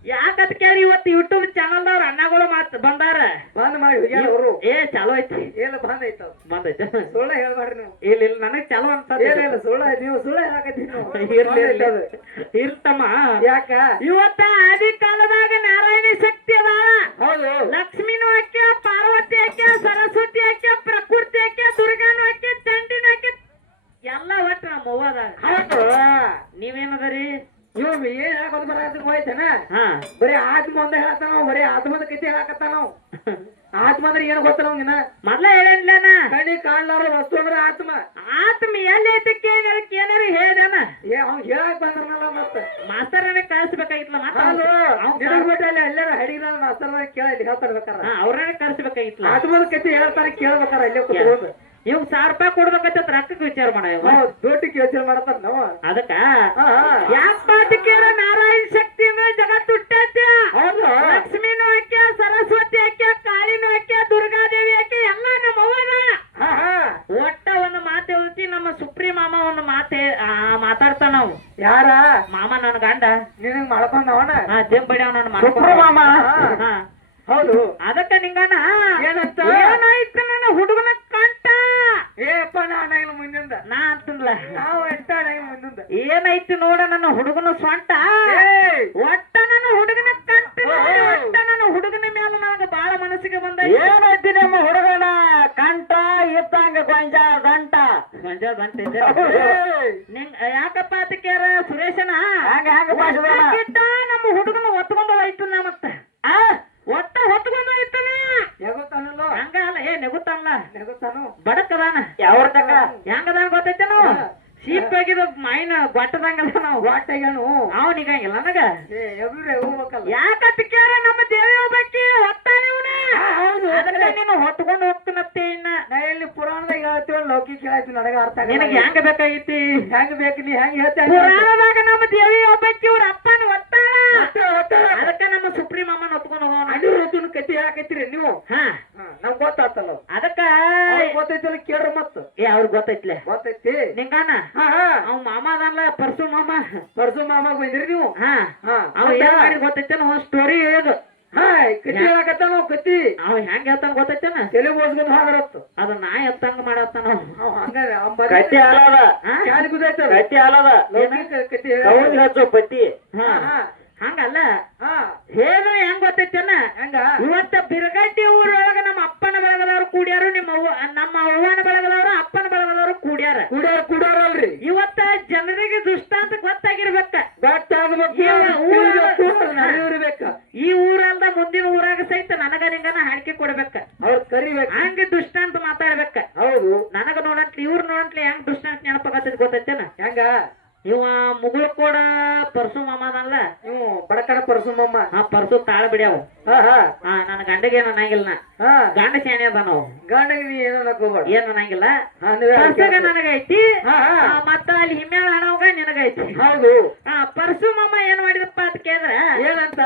ಯಾಕತ್ ಕೇಳಿ ಇವತ್ತು ಯೂಟ್ಯೂಬ್ ಚಾನಲ್ ದವ್ರ ಅಣ್ಣಗಳು ಬಂದಾರ. ಬಂದ್ ಮಾಡಿ ಹೋಗ್ಯಾರ ಅವರು. ಏ ಚಲೋ ಐತಿ. ಏನ ಬಂದೈತ ಬಂದೈತೆ. ಸುಳ್ಳ ಹೇಳ್ಬಾಡ್ರಿ ನೀವು. ಇಲ್ಲ ಇಲ್ಲ ನನಗ್ ಚಲೋ ಅಂತ ಏನಿಲ್ಲ ಸುಳ್ಳ. ನೀವು ಸುಳ್ಳ ಹೇಳಕತ್ತೀರಿ. ಇರ್ತಮ್ಮ. ಯಾಕ ಇವತ್ತ ಆದಿ ಕಾಲದಾಗ ನಾರಾಯಣಿ ಶಕ್ತಿ ಅದಾಳ. ಹೌದು. ಲಕ್ಷ್ಮಿನೂ ಆಕೆ, ಪಾರ್ವತಿ ಆಕೆ, ಸರಸ್ವತಿ ಆಕೆ, ಪ್ರಕೃತಿ ಆಕೆ, ದುರ್ಗಾನು ಆಕೆ, ಚಂಡಿನ ಆಕೆ, ಎಲ್ಲ ಒಟ್ಟು ನಮ್ಮ ಅವ್ವದಾಗ. ಹೌದು. ನೀವೇನದರಿ? ಇವ್ ಏನ್ ಹಾಕೋದ್ ಬರಕ ಹೋಯ್ತೇನ? ಹಾ ಬರೀ ಆತ್ಮ ಒಂದ ಹೇಳ್ತಾನ. ಬರೀ ಆತ್ಮದ ಕತಿ ಹೇಳಕತ್ತಾನ. ಆತ್ಮ ಅಂದ್ರೆ ಏನ್ ಗೊತ್ತ ನಮ್ಗಿನ? ಮೊದ್ಲ ಹೇಳೇನ್ಲೇನ ಕಣ್ಣಿ ಕಾಣ್ಲಾರ ವಸ್ತು ಅಂದ್ರೆ ಆತ್ಮ. ಆತ್ಮ ಎಲ್ಲಿ ಐತಿ ಕೇಳಕ್ ಏನಾರ ಹೇಳ್ಯಾನ? ಅವ್ನ್ ಹೇಳಕ್ ಬಂದ್ರನಲ್ಲ ಮತ್ತ ಮಾಸ್ತರನೇ ಕಳಿಸ್ಬೇಕಾಗಿತ್ಲ. ಬಿಟ್ಟಲ್ಲಿ ಎಲ್ಲಾರ ಹಡಿಗಳ ಮಾಸ್ತರ್ ಕೇಳಿ ಹೇಳ್ತಾರ. ಅವ್ರನ್ನೇ ಕಳಿಸ್ಬೇಕಾಗಿತ್ಲ. ಆತ್ಮದ ಕತಿ ಹೇಳ್ತಾರ ಕೇಳ್ಬೇಕಾರ ಅಲ್ಲೇ ಕೂತ್ಕೊಂಡು. ಇವ್ 1000 ರೂಪಾಯಿ ಕೊಡ್ಬೇಕಂತ ರೊಕ್ಕಕ್ಕೆ ವಿಚಾರ ಮಾಡ ದೊಡ್ಡಕ್ಕೆ ಯೋಚನೆ ಮಾಡತ್ತಾರ ನಾವು. ಅದಕ್ಕ ಯಾಕ ಮಾತು ಕೇಳ ನಾರಾಯಣ ಶಕ್ತಿ ಜಗತ್ತು ಹುಟ್ಟೈತಿ. ಲಕ್ಷ್ಮೀನು ಆಕೆ, ಸರಸ್ವತಿ ಆಕೆ, ಕಾಳಿನೂ ಆಕೆ, ದುರ್ಗಾದೇವಿ ಆಕೆ, ಎಲ್ಲ ನಮ್ಮ ಅವ್ವನ. ಒಟ್ಟ ಒಂದು ಮಾತು ಹೇಳ್ತಿ. ನಮ್ಮ ಸುಪ್ರೀಂ ಮಾಮ ಒಂದು ಮಾತೆ ಮಾತಾಡ್ತಾನ. ನಾವು ಯಾರ ಮಾಮ ನನ್ನ ಗಂಡ ನಿನಗ್ ಮಾಡ್ಕೊಂಡವನ ಜಂಬಡಿ ಅವನ ಮಾಮ. ಹೌದು. ಅದಕ್ಕ ನಿಂಗನ ಏನಂತ? ಏನಾಯ್ತು ನನ್ನ ಹುಡುಗನ ಕಂಟ? ಏಪ್ಪ ನಾನಾಗಿಲ್ಲ ಮುಂದಿಂದ ನಾ ಅಂತಂದ್ಲ ನಾವು ಎಂಟ ಮುಂದಿಂದ ಏನೈತಿ ನೋಡ ನನ್ನ ಹುಡುಗನ ಸ್ವಂಟ. ಒಟ್ಟ ನನ್ನ ಹುಡುಗನ ಕಂಟ ಒಟ್ಟ ನನ್ನ ಹುಡುಗನ ಮೇಲೆ ನನಗ ಬಾಳ ಮನಸ್ಸಿಗೆ ಬಂದ. ಏನೈತಿ ನಿಮ್ಮ ಹುಡುಗನ ಕಂಠ ಇತ್ತಂಗ ಗೊಂಜ ಗಂಟ ನಿಂಗ ಯಾಕಪ್ಪ ಅದಕ್ಯಾರ ಸುರೇಶನ ಹಂಗ ನಮ್ಮ ಹುಡುಗನ ಒತ್ಕೊಂಡು ಹೋಯ್ತು. ನಾ ಮತ್ತ ಒಟ್ಟ ಹೊತ್ಕೊಂಡು ಹೋಯ್ತಾನ. ನೆಗುತ್ತಾನಲ್ಲ ಹಂಗ ಅಲ್ಲ. ಏ ನೆಗುತ್ತಾನಲ್ಲ, ನೆಗುತ್ತಾನು ಬಡಕದಾನ. ಯಾವ ತಕ ಹೆಂಗದಾನ ಗೊತ್ತೈತೆ? ನಾವು ಶೀಪ್ ಆಗಿದ ಮೈನ ಗೊಟ್ಟದಂಗಲ್ಲ. ನಾವು ವಾಟಗನು ಅವನಿಗಂಗಿಲ್ಲ ನನಗ. ಎಬ್ರೆ ಹೋಗ್ಬೇಕಲ್ಲ. ಯಾಕತ್ ಕೇಳ ನಮ್ಮ ದೇವಿ ಒಬ್ಬಕ್ಕಿ ಹೊತ್ತಾನೆ ಇವನ. ಹೌದು. ಅದಕ್ಕೆ ನೀನು ಹೊತ್ಕೊಂಡು ಹೋಗ್ತೀನತ್ತೆ. ಇನ್ನ ನಾ ಇಲ್ಲಿ ಪುರಾಣದಾಗ ಹೇಳ್ತೀವಿ, ಲೌಕಿಕ ಕೇಳಾಯ್ತು ನನಗ ಅರ್ಥ ಆಗಲ್ಲ. ನಿನಗೆ ಹೆಂಗ ಬೇಕಾಗಿತಿ? ಹೆಂಗ್ ಬೇಕು ನೀ ಹೆಂಗ್ ಹೇಳ್ತಾ ಪುರಾಣದಾಗ ನಮ್ಮ ದೇವಿ ಒಬ್ಬಕ್ಕಿ ಇವ್ರ ಅಪ್ಪನ ಒತ್ತಾಳ. ಅದಕ್ಕೆ ನಮ್ಮ ಸುಪ್ರೀಂ ಅಮ್ಮನ ಹೊತ್ಕೊಂಡು ಹೋಗೋಣ. ಅನಿರುದ್ಧನ ಕತಿ ಹೇಳಕತ್ತೀರಿ ನೀವು. ನಮ್ಗ್ ಗೊತ್ತಾತಲ್ಲ. ಅದಕ್ಕ ಗೊತ್ತೈತಲ್ಲ ಕೇಳ್ರಿ ಮತ್ತ. ಅವ್ರಿಗೆ ಗೊತ್ತೈತ್ಲೆ. ಗೊತ್ತೈತಿ ನಿಂಗಾನ ಅವ್ ಮಾಮ ಅದಲ್ಲ ಪರ್ಸು ಮಾಮ. ಪರ್ಸು ಮಾಮಾಗ ಬಂದಿರಿ ನೀವು. ಅವ್ ಏನ್ ಮಾಡಿ ಗೊತ್ತೈತೇನ? ಒಂದ್ ಸ್ಟೋರಿ ಹೇಳು. ಕತಿ ಹೇಳಕತ್ತಾನ. ಕತಿ ಅವ್ ಹೆಂಗ್ ಹೇಳ್ತಾನ ಗೊತ್ತೈತೇನ? ತಲೆ ಬೋಸ್ಕೊಂಡ್ ಹೋದ್ರತ್ತು. ಅದು ನಾ ಎತ್ತಂಗ ಮಾಡತ್ತಾನ. ಹಂಗ ಕಟ್ಟಿ ಅಲದ ಚಾಲಿ ಗುದೈತ. ಕಟ್ಟಿ ಅಲದ ಕತಿ ಕೌದಿ ಹಚ್ಚೋ ಪತಿ. ಹಂಗಲ್ಲ ಹೇಳಿದ್ರೆ ಹೆಂಗ್ ಗೊತ್ತೈತೇನ? ಹೆಂಗ ಇವತ್ತ ಬಿರಗಡ್ಡಿ ಊರೊಳಗ ನಮ್ಮ ಅಪ್ಪನ ಬಳಗದವ್ರು ಕೂಡ್ಯಾರು, ನಮ್ಮ ಅವ್ವನ ಬಳಗದವ್ರು, ಅಪ್ಪನ ಬಳಗದವ್ರು ಕೂಡ್ಯಾರ. ಕುಡಿಯೋರಲ್ರಿ. ಇವತ್ತ ಜನರಿಗೆ ದುಷ್ಟಾಂತ ಗೊತ್ತಾಗಿರ್ಬೇಕ. ಗೊತ್ತಾಗ್ಬೇಕು ಇರ್ಬೇಕ. ಈ ಊರಲ್ದ ಮುಂದಿನ ಊರಾಗ ಸಹಿತ ನನಗ ನಿಂಗನ ಹಾಡಿಕೆ ಕೊಡ್ಬೇಕ. ಅವ್ರ ಕರಿಬೇಕ. ಹಂಗ ದುಷ್ಟಾಂತ ಮಾತಾಡ್ಬೇಕ. ಹೌದು. ನನಗ ನೋಡಂತ್ಲಿ ಇವ್ರ ನೋಡಂತ್ಲಿ ಹೆಂಗ್ ದುಷ್ಟಾಂತ ನೆನಪಾಗತ್ತದ ಗೊತ್ತೈತೇನ? ಹೆಂಗ? ಇವ ಮುಗುಳ ಕೂಡ ಪರ್ಸು ಮಾಮ ಅದಲ್ಲ, ನೀವು ಬಡಕಣ ಪರಸುಮಮ್ಮ. ಹಾ ಪರ್ಸು ತಾಳ ಬಿಡ್ಯಾವ. ಹಾ ನನ್ನ ಗಂಡಗೇನು ಅನ್ನಂಗಿಲ್ಲ. ಹಾ ಗಂಡ ಶಾಣೆ ಅದ ನಾವು. ಗಂಡಗೆ ನೀ ಏನೋ ಹೋಗ್ಬೇಡ. ಏನ್ ಅನ್ನಂಗಿಲ್ಲ. ಹಾ, ನೀವೇ ಪರ್ಸಗ ನನಗೈತಿ. ಹಾ, ಹಾ. ಮತ್ತ ಅಲ್ಲಿ ಹಿಮ್ಮೇಳ ಹಣವಾಗ ನಿನಗೈತಿ. ಹೌದು. ಪರ್ಸು ಮಾಮ ಏನ್ ಮಾಡಿದಪ್ಪ ಅಂತ ಕೇಳಿದ್ರ ಏನಂತ?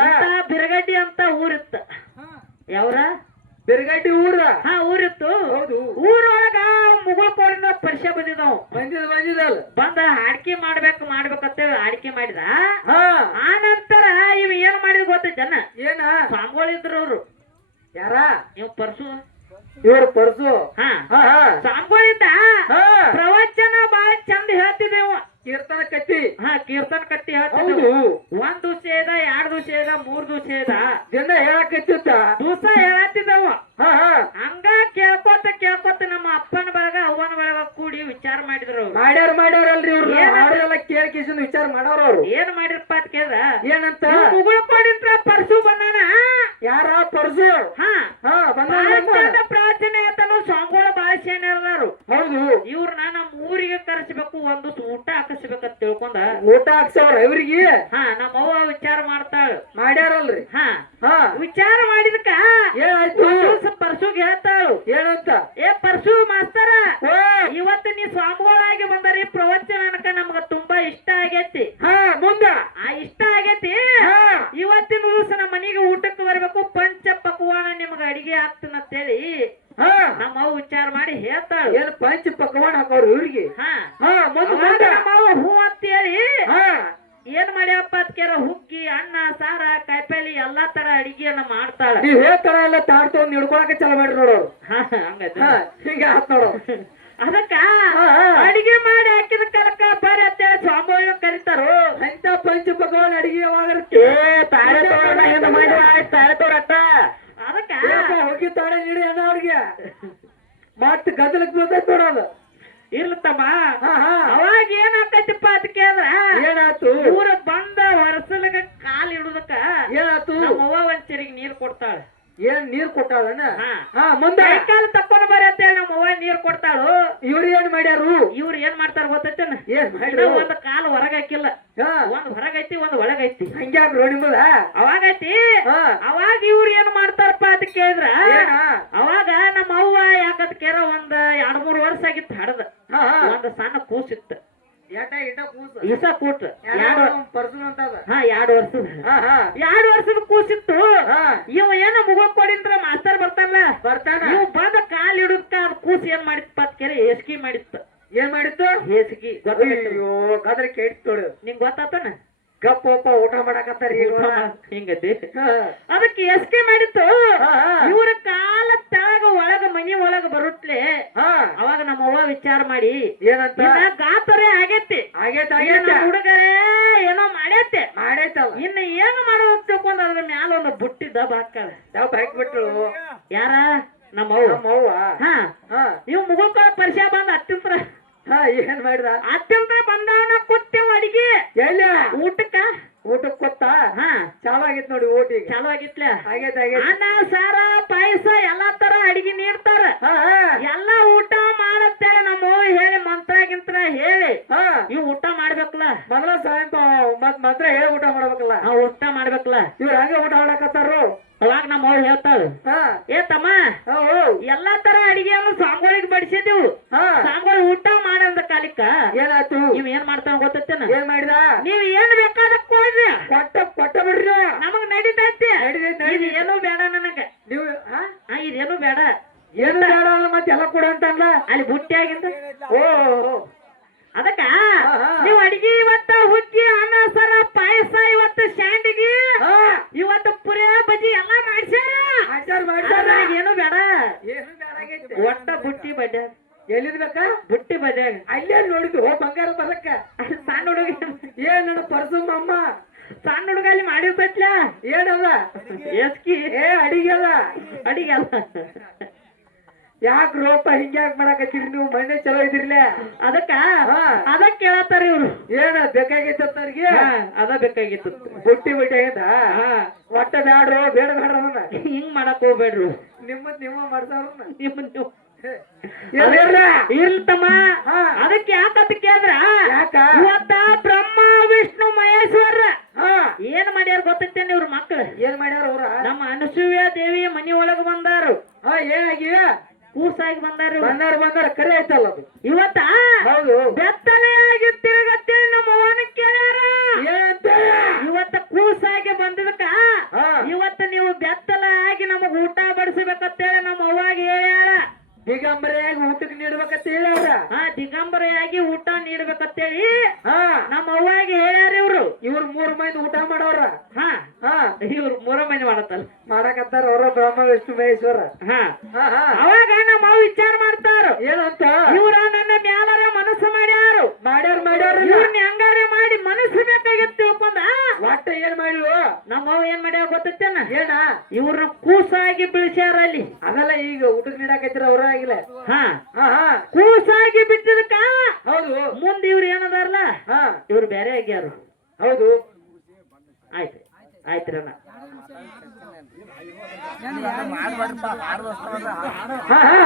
ಬಿರಗಡ್ಡಿ ಅಂತ ಊರಿತ್ತು. ಯಾವ್ರ? ಬಿರ್ಗಡ್ಡಿ ಊರ. ಹಾ ಊರಿತ್ತು. ಹೌದು. ಊರೊಳಗ ಮುಗುಳ ಕೋಡಿನ ಪರಿಚಯ ಬಂದಿದ್ದಾವ್. ಬಂದಿದಲ್ಲ. ಬಂದ ಅಡಿಕೆ ಮಾಡ್ಬೇಕಂತೇಳಿ ಅಡಿಕೆ ಮಾಡಿದ. ಹಾ. ಆ ನಂತರ ಇವ್ ಏನ್ ಮಾಡಿದ್ ಗೊತ್ತೈತೇನ? ಏನ? ಸ್ವಾಮಿಗಳಿದ್ರು ಅವ್ರು. ಯಾರ? ಇವ್ ಪರ್ಸು. ಇವ್ರ ಪರ್ಸು. ಹಾ ಹಾ ಹಾ ಸ್ವಾಮಿಗಳಿದ್ದ ಹಾ. ಪ್ರವಚನ ಬಾಳ ಚಂದ ಹೇಳ್ತಿದ್ದೇವ. ಕೀರ್ತನ ಕಟ್ಟಿ. ಹಾ ಕೀರ್ತನ ಕಟ್ಟಿ ಹೌದು. ಹೇಳ್ತಿದ್ದೇವು. 1 ದಿವಸ ಇದ, 2 ದಿವಸ ಇದ, 3 ದಿವಸ ಇದ, ದಿನ ಹೇಳಕತ್ತಿತ್ತ. ದಿವಸ ಹೇಳತ್ತಿದ್ದೇವ. ಹಾ ಹಾ ಹಂಗ ಕೇಳ್ಕೊತ ನಮ್ಮ ಅಪ್ಪನ ಬಳಗ ಅವ್ವನ ಬಳಗ ಕೂಡಿ ವಿಚಾರ ಮಾಡಿದ್ರು. ಮಾಡ್ಯಾರಲ್ರಿ ಇವ್ರು. ಏನಂತ? ಅವರೆಲ್ಲ ಕೇಳ್ಕಿಸಿಂದ ವಿಚಾರ ಮಾಡವ್ರ ಅವ್ರು. ಏನ್ ಮಾಡಿರಪ್ಪ ಅಂತ ಕೇಳಿದ್ರ ಏನಂತ? ಮುಗುಳ್ಕೋಡಿಂತ್ರ ಪರ್ಸು ಬಂದಾನ. ಯಾರ? ಪರ್ಸು. ಹಾ ಹಾ ಬಂದ. ಪ್ರಾರ್ಥನೆ ಆತನು ಸ್ವಾಮಿಗಳ ಬಾಳ ಸೇನರು. ಹೌದು. ಇವ್ರನ್ನ ನಮ್ಮ ಊರಿಗೆ ಕರೆಸಬೇಕು, ಒಂದು ಊಟ ಹಾಕಿಸ್ಬೇಕಂತ ತಿಳ್ಕೊಂಡ ಊಟ ಹಾಕ್ಸವ್ರ ಇವ್ರಿಗೆ. ಹಾ ನಮ್ಮ ಅವ್ವ ವಿಚಾರ ಮಾಡ್ತಾಳ. ಮಾಡ್ಯಾರಲ್ರಿ. ಹಾ ಹಾ ವಿಚಾರ ಮಾಡಿದಕ್ಕ ಏನಾಯ್ತು? ಪರ್ಸುಗ್ ಹೇಳ್ತಾಳು. ಏನಂತ? ಏ ಪರ್ಸು ಮಾಸ್ತರ, ಓ. ಇವತ್ತು ನೀ ಸ್ವಾಮಿಗಳಾಗಿ ಬಂದರಿ, ಪ್ರವಚನಕ ನಮ್ಗ ತುಂಬಾ ಇಷ್ಟ ಆಗೈತಿ. ಹಾ ಮುಂದ. ಇಷ್ಟ ಆಗೈತಿ. ಹಾ. ಇವತ್ತಿನ ದಿವಸ ನಮ್ಮ ಮನೆಗೆ ಊಟಕ್ಕೆ ಬರ್ಬೇಕು, ಪಂಚ ಪಕ್ವಾನ ನಿಮ್ಗ ಅಡಿಗೆ ಆಗ್ತನಂತೇಳಿ ಹಾ ನಮ್ಮ ಅವ್ವ ವಿಚಾರ ಮಾಡಿ ಹೇಳ್ತಾಳು. ಏನ್ ಪಂಚ ಪಕ್ವಾನ ಹಾಕೋರು ಇವ್ರಿಗೆ? ಹಾ ಹಾ ಮುಂದ ಅವಾಗ ಮುಂದ. ನಮ್ಮ ಅವ್ವ ಹೂ ಅಂತೇಳಿ ಹಾ ಏನ್ ಮಾಡ್ಯಾಪ್ಪ ಅದ್ ಕೇಳ ಹುಗ್ಗಿ, ಅನ್ನ, ಸಾರ, ಕಾಯಿಪಲ್ಲೆ ಎಲ್ಲಾ ತರ ಅಡಿಗೆಯನ್ನ ಮಾಡ್ತಾಳ. ನೀವ್ ಹೇಳ್ತಾರ ಎಲ್ಲ ತಾಡ್ತೊಂದ್ ಹಿಡ್ಕೊಳಕ ಚಲ ಮಾಡ್ರಿ ನೋಡೋರು. ಹಾ ಹಂಗೈತಿ. ಹಾ ಹಿಂಗೆ ಆತ್ ನೋಡು. ಅದಕ್ಕ ಹಾ, ಹಾ. ಅಡಿಗೆ ಮಾಡಿ ಹಾಕಿದ ಕಲಕ ಬರ್ರಿ ಅಂತೇಳಿ ಸ್ವಾಮಿಗಳನ್ನ ಕರಿತಾರು. ಅಂತ ಪಂಚ ಪಕ್ವಾನ ಅಡಿಗೆ ಯಾವಾಗ? ತಾಳೆ ತೋರಣ ಏನು ಮಾಡಿ ಆಯ್ತು, ತಾಳೆ ತೋರಟ್ಟ. ಅದಕ್ಕ ಹೋಗಿ ತಾಳೆ ನೀಡಿ ಅಣ್ಣ ಅವ್ರಿಗೆ ಮತ್ ಗದಲಕ್ ಬೀಳ್ತೈತ್ ನೋಡೋದು. ಇರ್ಲತ್ತಮ್ಮ. ಹಾ ಹಾ ಅವಾಗ ಏನ್ ಆಕೈತಿಪ್ಪ ಅಂತ ಕೇಳಿದ್ರ ಏನಾತು? ಊರ ಬಂದ ಹೊರಸಲಗ ಕಾಲ್ ಇಡುದಕ್ಕ ಏನಾತು? ನಮ್ಮವ್ವ ಒಂದ್ ಚೆರಿಗೆ ನೀರ್ ಕೊಡ್ತಾಳ. ಏನ್ ನೀರ್ ಕೊಟ್ಟಾಳನ? ಹಾ. ಹಾ ಮುಂದೆ. ಕೈಕಾಲು ತಕ್ಕೊಂಡ್ ಬರ್ರಿ ಅಂತೇಳಿ ನಮ್ಮವ್ವ ನೀರ್ ಕೊಡ್ತಾಳು. ಇವ್ರು ಏನ್ ಮಾಡ್ಯಾರು? ಇವ್ರು ಏನ್ ಮಾಡ್ತಾರ ಗೊತ್ತೈತೇನ? ಏನ್ ಮಾಡ್ರು? ಒಂದ್ ಕಾಲು ಹೊರಗ್ ಹಾಕಿಲ್ಲ. ಹಾ ಒಂದ್ ಹೊರಗೈತಿ, ಒಂದ್ ಒಳಗೈತಿ. ಹಂಗ್ಯಾಕ್ರು ನಿಮ್ಮದ? ಅವಾಗೈತಿ. ಹಾ ಅವಾಗ ಇವ್ರು ಏನ್ ಮಾಡ್ತಾರಪ್ಪ ಅಂತ ಕೇಳಿದ್ರ ಏನ? ಅವಾಗ ನಮ್ಮ ಅವ್ವ ಯಾಕತ್ ಕೇರ ಒಂದ್ 2-3 ವರ್ಷ ಆಗಿತ್ತು ಹಡದ. ಹಾ ಹಾ ಒಂದ್ ಸಣ್ಣ ಕೂಸಿತ್ತು. ಇಟ ಕೂಸು. ಇಸ ಕೂಟ. ಪರ್ಸನ್ ಅಂತದ. ಹಾ 2 ವರ್ಷದ. ಹಾ ಹಾ 2 ವರ್ಷದ ಕೂಸಿತ್ತು. ಹಾ ಇವ ಏನ ಮುಗೋಕ್ ಕೊಡಿಂದ್ರ ಮಾಸ್ತರ್ ಬರ್ತಾನ. ಬರ್ತಾನ. ಇವ್ ಬಂದ ಕಾಲ್ ಇಡುದಕ್ಕ ಅದ್ ಕೂಸ್ ಏನ್ ಮಾಡಿತ್ಪ ಅಂತ ಕೇಳಿ ಹೇಸಿಗೆ ಮಾಡಿತ್ತು. ಏನ್ ಮಾಡಿತ್ತು? ಹೇಸಿಗೆ. ಅಯ್ಯೋ ಗದ್ರ ಕೇಳಿತ್ ನೋಡು. ನಿಂಗ್ ಗೊತ್ತಾತನ? ಗಪ್ಪ ಊಟ ಮಾಡಕತ್ತಾರ ಹಿಂಗತಿ. ಹಾ ಅದಕ್ಕೆ ಎಸ್ಕೆ ಮಾಡಿತ್ತು. ಹಾ ಹಾ ಇವ್ರ ಕಾಲ ತೆಳಗ ಒಳಗ ಮನಿ ಒಳಗ ಬರುತ್ತಲೆ. ಹಾ ಅವಾಗ ನಮ್ಮ ಅವ್ವ ವಿಚಾರ ಮಾಡಿ ಏನಂತ? ಗಾತರೇ ಆಗೈತಿ. ಆಗೇತ ಹುಡುಗರೇ ಏನೋ ಮಾಡೈತೆ. ಮಾಡೈತಲ್ಲ. ಇನ್ನ ಏನು ಮಾಡೋದು ತಿಳ್ಕೊಂಡ್ ಅದ್ರ ಮ್ಯಾಲ ಒಂದು ಬುಟ್ಟಿ ದಬ್ ಹಾಕ್ತಾಳ. ದಬ್ ಹಾಕ್ಬಿಟ್ರು. ಯಾರ? ನಮ್ಮ ಅವ್ವ. ನಮ್ಮವ್ವ. ಹಾ ಹಾ ಇವ್ ಮುಗುಳ್ಕ ಪರಿಚಯ ಬಂದ ಅತ್ಯಂತರ. ಹಾ ಏನ್ ಮಾಡಿದ? ಅತ್ಯಂತರ ಬಂದವನ ಕೂತೇವ ಅಡಿಗೆ ಎಲ್ಲ ಊಟಕ್ಕ. ಊಟಕ್ ಕೊತ್ತ? ಹಾ ಚಾಲು ಆಗಿತ್ ನೋಡಿ ಊಟಿಗೆ. ಚಾಲು ಆಗಿತ್ಲ. ಆಗೇತ ಆಗೇತ. ಅನ್ನ, ಸಾರ, ಪಾಯಸ ಎಲ್ಲಾ ತರ ಅಡಿಗೆ ನೀಡ್ತಾರ. ಹಾ ಹಾ ಎಲ್ಲಾ ಊಟ ಮಾಡತ್ತೇಳಿ ನಮ್ಮ ಅವ್ವ ಹೇಳಿ ಮಂತ್ರ ಗಿಂತ್ರ ಹೇಳಿ ಹಾ ಇವ್ ಊಟ ಮಾಡ್ಬೇಕಲ್ಲ. ಮೊದಲ ಮತ್ ಮಾತ್ರ ಹೇಳಿ ಊಟ ಮಾಡ್ಬೇಕಲ್ಲ. ಊಟ ಮಾಡ್ಬೇಕಲ್ಲ. ಇವ್ರ ಹಂಗೆ ಊಟ ಮಾಡಕತ್ತಾರು. ಅವಾಗ ನಮ್ಮ ಅವ್ವ ಹೇಳ್ತಾಳ, ಹಾ ಏ ತಮ್ಮ ಹಾ ಎಲ್ಲಾ ತರ ಅಡಿಗೆಯನ್ನು ಸ್ವಾಮಿಗಳಿಗೆ ಬಡಿಸಿದೆವು. ಹಾ ಸ್ವಾಮಿಗಳು ಊಟ ಮಾಡಂದ ಕಾಲಿಕ್ಕ ಏನಾಯ್ತು? ಇವ್ ಏನ್ ಮಾಡ್ತಾನ ಗೊತ್ತೇನ? ಏನ್ ಮಾಡಿದ? ನೀವ್ ಏನ್ ಬೇಕಾದ ಕೊಡ್ರಿ, ಕೊಟ್ಟ ಬಿಡ್ರಿ. ನಮಗ್ ನಡೀತೈತಿ. ನಡೀತೈತಿ. ಇದು ಏನೂ ಬೇಡ ನನಗ. ನೀವು ಇದೇನು ಬೇಡ. ಏನು ಬೇಡ ಅಂದ್ರೆ ಮತ್ತೆ ಎಲ್ಲ ಕೊಡ ಅಂತಲ್ಲ ಅಲ್ಲಿ ಬುಟ್ಟಿ ಆಗಿಂದ. ಓ ಅದಕ್ಕ ನೀವ್ ಅಡಿಗೆ ಇವತ್ತ ಹುಗ್ಗಿ, ಅನ್ನ, ಸಾರ, ಪಾಯಸ, ಇವತ್ತು ಶಾಂಡಿಗೆ, ಇವತ್ತು ಪುರಿ, ಬಜ್ಜಿ ಎಲ್ಲಾ ಮಾಡ್ಸ್ಯಾರ. ಏನು ಬೇಡ. ಒಟ್ಟ ಬುಟ್ಟಿ ಬಡ್ಡ. ಎಲ್ಲಿರ್ಬೇಕಾ? ಬುಟ್ಟಿ ಬಡ್ಯಾಗ ಅಲ್ಲೇ ನೋಡಿದ್ವು ಬಂಗಾರ ಬರಕ್ಕ. ಸಣ್ಣ ಹುಡುಗ ಏನ್ ನನ್ನ ಪರ್ಸಮ್ಮ ಸಣ್ಣ ಹುಡುಗ ಅಲ್ಲಿ ಮಾಡಿರ್ತೈತ್ಲ. ಏನಲ್ಲ ಎಸ್ಕಿ ಅಡಿಗೆಲ್ಲ ಅಡಿಗೆ ಅಲ್ಲ. ಯಾಕೆ ರೋಪ ಹಿಂಗ್ಯಾಕ್ ಮಾಡಕತ್ತೀರಿ ನೀವು ಮನೆ ಚಲೋ ಇದಿರ್ಲೆ ಅದಕ್ಕ ಹಾ. ಅದಕ್ಕೆ ಕೇಳತ್ತಾರ ಇವ್ರು ಏನ ಬೇಕಾಗಿತ್ತ ಅವ್ರಿಗೆ ಅದ ಬೇಕಾಗಿತ್ತು ಬುಟ್ಟಿ ಬುಟ್ಟಿ ಆಗಿದ ಹಾ ಒಟ್ಟ ಬ್ಯಾಡ್ರು ಬೇಡ ಬೇಡ್ರ ಅದನ್ನ ಹಿಂಗ್ ಮಾಡಕ್ ಹೋಗ್ಬೇಡ್ರು ನಿಮ್ಮದ್ ನೀವು ಮಾಡ್ತಾವ್ರನ್ನ ನಿಮ್ಮನ್ ನೀವು ಇರ್ಲಿ. ಇರ್ಲ್ತಮ್ಮ ಹಾ. ಅದಕ್ಕೆ ಯಾಕಂತ ಕೇಳಿದ್ರ ಯಾಕ ಇವತ್ತ ಬ್ರಹ್ಮ ವಿಷ್ಣು ಮಹೇಶ್ವರ ಹಾ ಏನ್ ಮಾಡ್ಯಾರ ಗೊತ್ತೈತೇನ ಇವ್ರ ಮಕ್ಳು ಏನ್ ಮಾಡ್ಯಾರ ಅವ್ರ ನಮ್ಮ ಅನಸೂಯ ದೇವಿ ಮನಿ ಒಳಗ ಬಂದಾರು ಹಾ ಏನಾಗಿವ ಕೂಸಾಗಿ ಬಂದಾರು ಬಂದಾರ ಕರೆ ಆಯ್ತಲ್ಲ ಅದು ಇವತ್ತ ಹೌದು ಬೆತ್ತಲೆಯಾಗಿ ತಿರುಗತ್ತೇಳಿ ನಮ್ಮ ಅವನ ಕೇಳ್ಯಾರ ಏನಂತ ಇವತ್ತ ಕೂಸಾಗಿ ಬಂದದಕ್ಕ ಹಾ ಇವತ್ತ ನೀವು ಬೆತ್ತಲ ಆಗಿ ನಮಗ್ ಊಟ ಬಡಿಸಬೇಕಂತೇಳಿ ನಮ್ಮ ಅವ್ವಾಗ ಹೇಳ್ಯಾಳ ದಿಗಂಬರಿಯಾಗಿ ಊಟಕ್ಕೆ ನೀಡ್ಬೇಕಂತ ಹೇಳ್ಯಾರ ದಿಗಂಬರೆಯಾಗಿ ಊಟ ನೀಡ್ಬೇಕಂತೇಳಿ ಹಾ ನಮ್ಮ ಅವ್ವಾಗಿ ಹೇಳ್ಯಾರ ಇವ್ರು ಇವ್ರು 3 ಮಂದಿ ಊಟ ಮಾಡವ್ರ ಹಾ ಹಾ ಇವ್ರು 3 ಮಂದಿ ಮಾಡತ್ತಲ್ಲ ಮಾಡಕತ್ತಾರ ಅವ್ರ ಬ್ರಹ್ಮ ವಿಷ್ಣು ಮಹೇಶ್ವರ ಹಾ ಹಾ ಹಾ ಅವಾಗ ನಮ್ಮ ಅವ್ ವಿಚಾರ ಮಾಡ್ತಾರ ಏನಂತ ಇವ್ರ ನನ್ನ ಮ್ಯಾಲರ ಮನಸ್ಸು ಮಾಡ್ಯಾರು ಮಾಡ್ಯಾರ ಇವ್ರನ್ನ ಹೆಂಗಾರ ಮಾಡಿ ಮನಸ್ಸು ಬೇಕಾಗಿತ್ತು ತಿಳ್ಕೊಂಡ ಒಟ್ಟ ಏನ್ ಮಾಡಿವು ನಮ್ಮ ಅವ್ ಏನ್ ಮಾಡ್ಯಾವ ಗೊತ್ತೇನ ಏನ ಇವ್ರನ್ನ ಕೂಸಾಗಿ ಬೀಳ್ಸ್ಯಾರ ಅಲ್ಲಿ ಅದೆಲ್ಲ ಈಗ ಊಟಕ್ಕೆ ನೀಡಾಕೈತಿರ ಅವ್ರ ಆಗಿಲ್ಲ ಹಾ ಹಾ ಹಾ ಕೂಸಾಗಿ ಬಿಟ್ಟಿದಕ್ಕ ಹೌದು ಮುಂದೆ ಇವ್ರು ಏನದಾರಲ್ಲ ಹಾ ಇವ್ರು ಬೇರೆ ಆಗ್ಯಾರು ಹೌದು ಆಯ್ತು ಆಯ್ತ್ರಣ್ಣ ಹಾ ಹಾ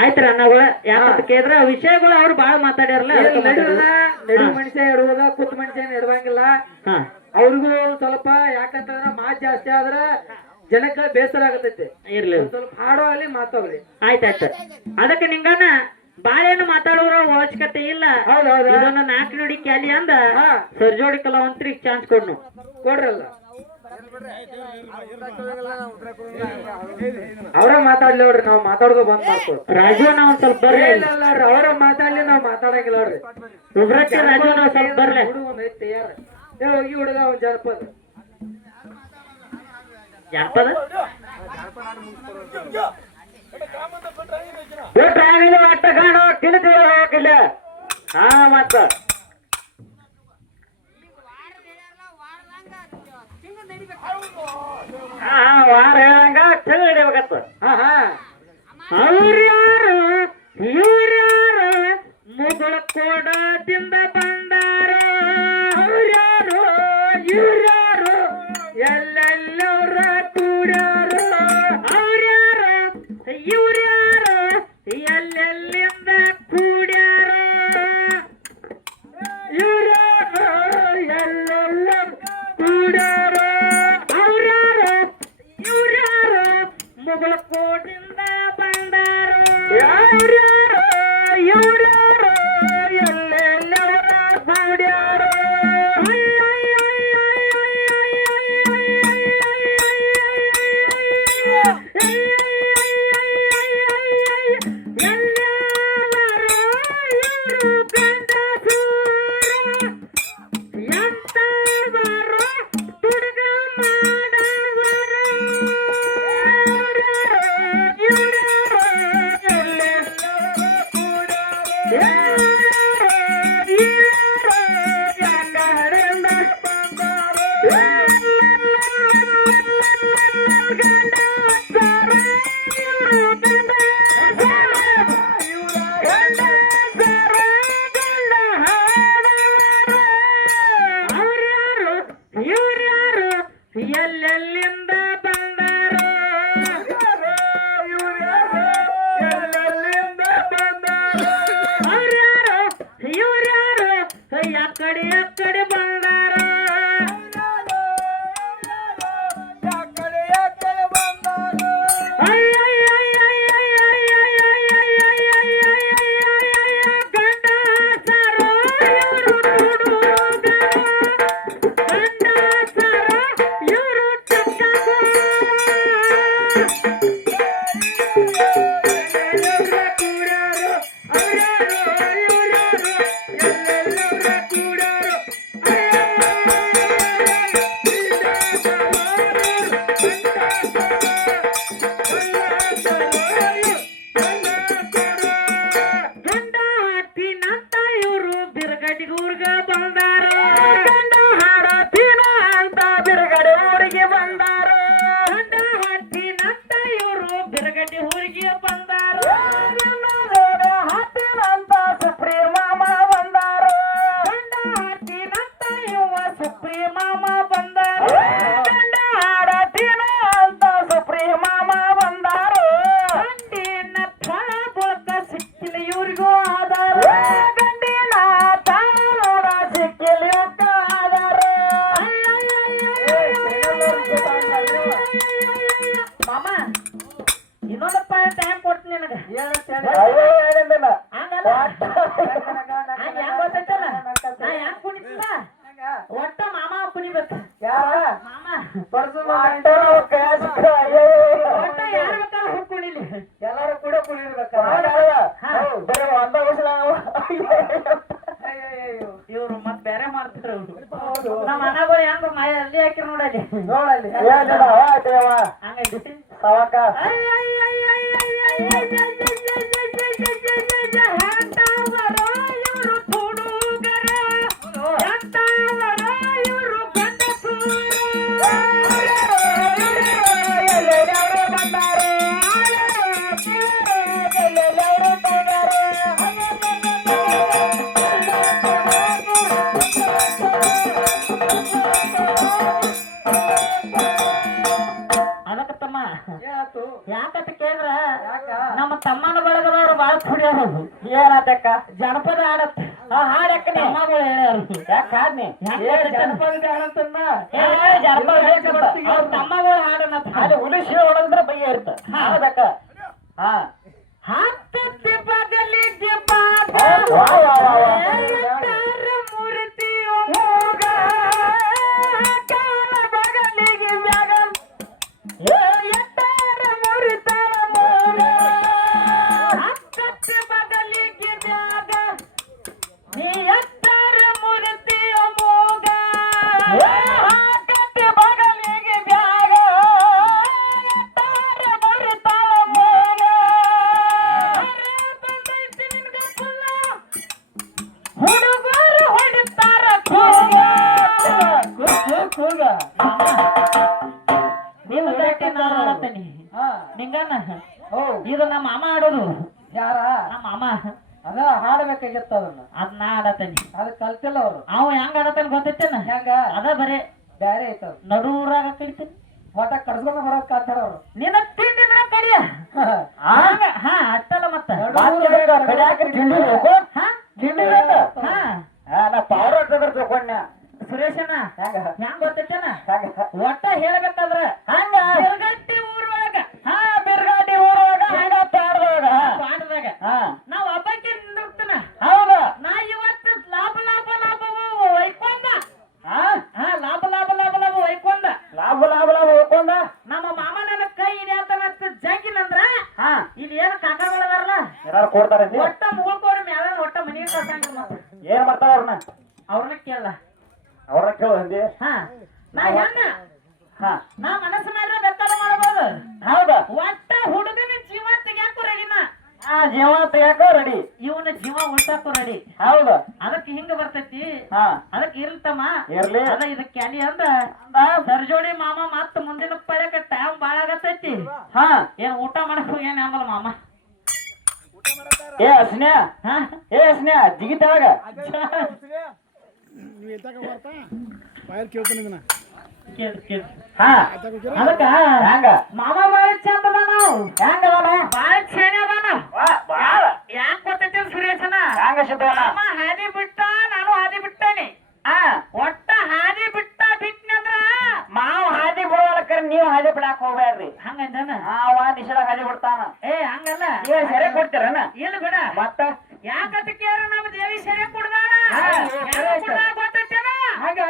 ಆಯ್ತ್ರ ಅಣ್ಣಗಳ ಯಾಕಂತ ಕೇಳಿದ್ರ ವಿಷಯಗಳು ಅವ್ರು ಬಾಳ ಮಾತಾಡ್ಯಾರಲ್ಲ ಅದಕ್ಕೆ ನಡುವಲ್ಲ ಮಾತಾಡ್ಯಾರ. ನಡು ಮನುಷ್ಯ ಇಡುವುದ ಕೂತ್ ಮನುಷ್ಯ ಇಡುವಂಗಿಲ್ಲ ಹಾ ಅವ್ರಿಗೂ ಸ್ವಲ್ಪ ಯಾಕಂತಂದ್ರ ಮಾತ್ ಜಾಸ್ತಿ ಆದ್ರ ಜನಕ್ಕ ಬೇಸರ ಆಗತೈತಿ ಇರ್ಲಿ ಒಂದ್ ಸ್ವಲ್ಪ ಹಾಡೋ ಅಲ್ಲಿ ಮಾತಾಡ್ಲಿ ಆಯ್ತಾಯ್ತು ಅದಕ್ಕೆ ನಿಂಗನ ಬಾಳೇನು ಮಾತಾಡೋರ ಅವಶ್ಯಕತೆ ಇಲ್ಲ ಹೌದೌದು ಇದನ್ನ 4 ನುಡಿ ಕ್ಯಾಲಿ ಅಂದ ಹಾ ಸರ್ಜೋಡಿ ಕಲಾವಂತರಿಗೆ ಚಾನ್ಸ್ ಕೊಡ್ನು ಕೊಡ್ರಲ್ಲ ಅವ್ರ ಮಾತಾಡ್ಲಿ ನೋಡ್ರಿ ನಾವ್ ಮಾತಾಡೋದು ಬಂದ್ ಮಾಡ್ಕೋ ರಾಜುವನ ಒಂದ್ ಸ್ವಲ್ಪ ಬರ್ಲಿ ಅವ್ರ ಮಾತಾಡ್ಲಿ ನಾವ್ ಮಾತಾಡಂಗಿಲ್ಲ ನೋಡ್ರಿ ರುದ್ರಕ್ಕೆ ರಾಜುವನ ಒಂದ್ ಸ್ವಲ್ಪ ಬರ್ಲಿ ಹುಡುಗ ಒಂದ್ ಐತಿ ತಯಾರ ಹೋಗಿ ಹುಡುಗ ಒಂದ್ ಜನಪದ ಜಾನಪದ ಒಟ್ಟ ಕಾಣೋ ತಿಳಿದು ಹೋಗಿಲ್ಲ ಹಾ ಮತ್ತ ಹಾ ವಾರ ಹೇಳಂಗ ಚಳಿ ಹಿಡಿಬೇಕತ್ತ ಹಾ ಹಾ ಅವ್ರ್ಯಾರು ಇವ್ರ್ಯಾರು ಮುಗುಳ ಕೋಡದಿಂದ ಬಂದಾರ ಅವ್ರ್ಯಾರು ಇವ್ರ್ಯಾರು ಎಲ್ಲೆಲ್ಲವ್ರ ಕೂಡ್ಯಾರು ಅವ್ರ್ಯಾರು ಇವ್ರ್ಯಾರು ಎಲ್ಲೆಲ್ಲಿಂದ ಕೂಡ್ಯಾರ ಇವ್ರ್ಯಾರು ಎಲ್ಲೆಲ್ಲ ಕೂಡ್ಯಾರು ಅವ್ರ್ಯಾರು ಇವ್ರ್ಯಾರು ಮುಗುಳ ಕೋಡಿಂದ ಬಂದಾರ ಯಾರ್ಯಾರು ಇವ್ರ್ಯಾರು ಎಲ್ಲೆಲ್ಲವ್ರ ಕೂಡ್ಯಾರು ಎಲ್ಲೆಲ್ಲಿಂದ ಬಂದಾರ ಅವ್ರ್ಯಾರು ಇವ್ರ್ಯಾರು ಎಕ್ಕಡೆ ಬಂದಾರ ಗಂಡಸರು ಇವ್ರು ಇವರು ಕೂಡ್ಯಾರು ಒಟ್ಟ ಮಾಮ ಕುಣಿಬೇಕು ಯಾರ ಮಾಮ ಪರ್ಸು ಒಟ್ಟ ಯಾರ ಬೇಕಾದ್ರೆ ಹುಡ್ಕೊಂಡಿಲಿ ಎಲ್ಲಾರು ಕೂಡ ಕುಳಿರ್ಬೇಕ ಬರೀ ಒಂದ ಇವ್ರು ಮತ್ ಬೇರೆ ಮಾಡ್ತಿದ್ರು ನಮ್ಮ ಅಣ್ಣಗಳು ಹೆಂಗ ಮಾಯ ಅಲ್ಲಿ ಹಾಕಿ ನೋಡಲಿ ನೋಡಲ್ಲಿ ಹಂಗೈತಿ ಸವಾಕ ಅದಕ್ಕತ್ತಮ್ಮ ಏನಾಯ್ತು ಯಾಕತ್ತ ಕೇಳಿದ್ರ ಯಾಕ ನಮ್ಮ ತಮ್ಮನ ಬಳಗದವ್ರು ಬಾಳ ಕುಡಿಯೋರು ಏನಕ್ಕ ಜನಪದ ಆಡತ್ ಹಾಡಕ್ಕ ತಮ್ಮಗಳು ಹೇಳ್ಯಾರು ಯಾಕೆ ಹಾಡ್ನಿ ಜನಪದ ಬ್ಯಾಡಂತನ್ನ ಜನಪದ ಅವ್ರ ತಮ್ಮಗಳು ಹಾಡನತ್ ಅಲ್ಲಿ ಉಳಿಸಿ ಹೊಡೆದ್ರೆ ಬಯ್ಯ ಇರ್ತ ಹಾಡ್ಬೇಕ ಹಾ ಹತ್ತತ್ತಿ ಬಗಲಿಗೆ ಮೂರ್ತಿಯೋ ಮೂಗ ಕಾಲ ಬಗಲಿಗೆ ಬ್ಯಾಗ ಎತ್ತರ ಮುರಿತಾರ ಮೂಗ ಹತ್ತತ್ತಿ ಬಗಲಿಗೆ ಬ್ಯಾಗ ನೀ ಎತ್ತರ ಮುರಿತಿಯೋ ಮೂಗ ಹತ್ತತ್ತಿ ಬಗಲಿಗೆ ಬ್ಯಾಗ ಎತ್ತರ ಮುರಿತಾರ ಮೂಗ ಹುಡುಗರು ಹೊಡಿತಾರ ಕೂಗ ಕೂಗ ನೀವು ಹೇಳಕ್ಕೆ ನಾನು ಆಡತ್ತೀನಿ ಹಾ ನಿಂಗಣ್ಣ ಓ ಇದು ನಮ್ಮ ಮಾಮ ಆಡೋದು ಯಾರ ನಮ್ಮ ಮಾಮ ಅದ ಹಾಡ್ಬೇಕಾಗಿತ್ತ ಅದನ್ನ ಅದ್ ನಾ ಆಡತ್ತೀನಿ ಅದ್ ಕಲ್ತಿಲ್ಲ ಅವ್ರು ಅವ ಹೆಂಗ ಆಡತಾನ ಗೊತ್ತೈತೇನ ಹೆಂಗ ಅದ ಬರೇ ಬ್ಯಾರೆ ಐತದ ನಡೂರಾಗ ಕಡಿತೀನಿ ಒಟ್ಟ ಕಡ್ಸ್ಕೊಂಡ್ ಬರೋದ್ ಕಲ್ತಾರ ಅವ್ರು ನಿನ್ನ ತಿಂಡಿದ್ರ ಕಡಿಯ ಹಾ ಅಷ್ಟಲ್ಲ ಮತ್ತ ಹಾ ತಿಂಡಿ ಬೇಕು ಹಾ ನಾ ಪವರ್ ಹಾಕಿದ್ರೆ ತಗೊಂಡ್ನ ಸುರೇಶಣ್ಣ ಹೆಂಗ್ ಗೊತ್ತೈತೇನ ಹಂಗ ಒಟ್ಟ ಹೇಳ್ಬೇಕಾದ್ರ ಹಂಗ ಬಿರ್ಗಟ್ಟಿ ಊರೊಳಗ ಹಾ ಬಿರ್ಗಾಟಿ ಊರೊಳಗ ಹಂಗ ಪಾಡ್ದಾಗ ಪಾಠದಾಗ ಹಾ ನಾವ್ ಹಬ್ಬಕ್ಕೆ ನಿಂದಿರ್ತಾನ ಹೌದ ನಾ ಇವತ್ತು ಲಾಭ ಲಾಭ ಲಾಭ ಒಯ್ಕೊಂಡ ಹಾ ಲಾಭ ಲಾಭ ಲಾಭ ಲಾಭ ಒಯ್ಕೊಂಡ ಲಾಭ ಲಾಭ ಲಾಭ ಹೋಗ್ಕೊಂಡ ನಮ್ಮ ಮಾಮ ನನ್ನ ಕೈ ಹಿಡಿಯತನ ಜಗ್ಗಿನಂದ್ರ ಹಾ ಇಲ್ಲಿ ಏನು ಕಾಕಾಗಳದಾರಲ್ಲ ಏನಾರು ಕೊಡ್ತಾರ ಒಟ್ಟ ಮುಗಳ್ಕೋರಿ ಮ್ಯಾಲ ಒಟ್ಟ ಮನಿಗೆ ಕಳ್ಸಂಗಿಲ್ಲ ಮತ್ತ ಏನ್ ಮಾಡ್ತಾರ ಅವ್ರನ್ನ ಅವ್ರನ್ನ ಕೇಳ ಅವ್ರನ್ನ ಕೇಳು ಅಂದಿ ಹಾ ನಾ ಹೆಂಗ ಹಾ ನಾ ಮನಸ್ಸು ಮಾಡಿದ್ರೆ ಬೇಕಾದ ಮಾಡಬಹುದು ಹೌದ ಒಟ್ಟ ಹುಡುಗನ ಜೀವ ತೆಗ್ಯಾಕು ರೆಡಿನ ಹಾ ಜೀವ ತೆಗ್ಯಾಕ ರೆಡಿ ಇವನ ಜೀವ ಉಳ್ಸಾಕು ರೆಡಿ ಹೌದ ಅದಕ್ಕೆ ಹಿಂಗ ಬರ್ತೈತಿ ಹಾ ಅದಕ್ಕೆ ಇರ್ತಮ್ಮ ಇರ್ಲಿ ಅದ ಇದು ಕ್ಯಾಲಿ ಅಂದ ಸರ್ಜೋಡಿ ಮಾಮ ಮತ್ತ ಮುಂದಿನ ಪಳ್ಯಕ ಟೈಮ್ ಬಾಳ ಆಗತೈತಿ ಹಾ ಏನ್ ಊಟ ಮಾಡಕ್ ಏನ್ ಆಮಲ್ಲ ಮಾಮ ಏ ಅಸ್ನ್ಯಾ ಹಾ ಏ ಅಸ್ನ್ಯಾ ಜಿಗಿತಾವಾಗ ಕೇಳ್ ಕೇಳ್ ಹಾ ಅದಕ್ಕ ಹಂಗ ಮಾಮ ಬಾಳ ಚಂದದ ನಾವು ಹೆಂಗದ ಬಾಳ ಚೇನೆ ಅದಾನ ಬಾಳ ಯಾಕೆ ಗೊತ್ತೈತಿ ಸುರೇಶನ ಹಂಗ ಸಿದ್ದಣ್ಣ ಮಾಮ ಹಾದಿ ಬಿಟ್ಟ ನಾನು ಹಾದಿ ಬಿಟ್ಟೇನಿ ಹಾ ಒಟ್ಟ ಹಾದಿ ಬಿಟ್ನಂದ್ರ ಮಾವ ಹಾದಿ ಬಿಡೋದಕ್ಕರ ನೀವು ಹಾದಿ ಬಿಡಾಕ್ ಹೋಗ್ಬೇಡ್ರಿ ಹಂಗಂದನ ಅವ ನಿಷೇಧ ಹಾದಿ ಬಿಡ್ತಾನ ಏ ಹಂಗಲ್ಲ ಏ ಸೆರೆ ಕೊಡ್ತೀರನ ಇಲ್ಲ ಬಿಡ ಮತ್ತ ಯಾಕಂತ ಕೇಳ ನಮ್ಮ ದೇವಿ ಸೆರೆ ಕುಡ್ದಾಳ ಹಾ, ಗೊತ್ತೈತೇನ ಹಂಗ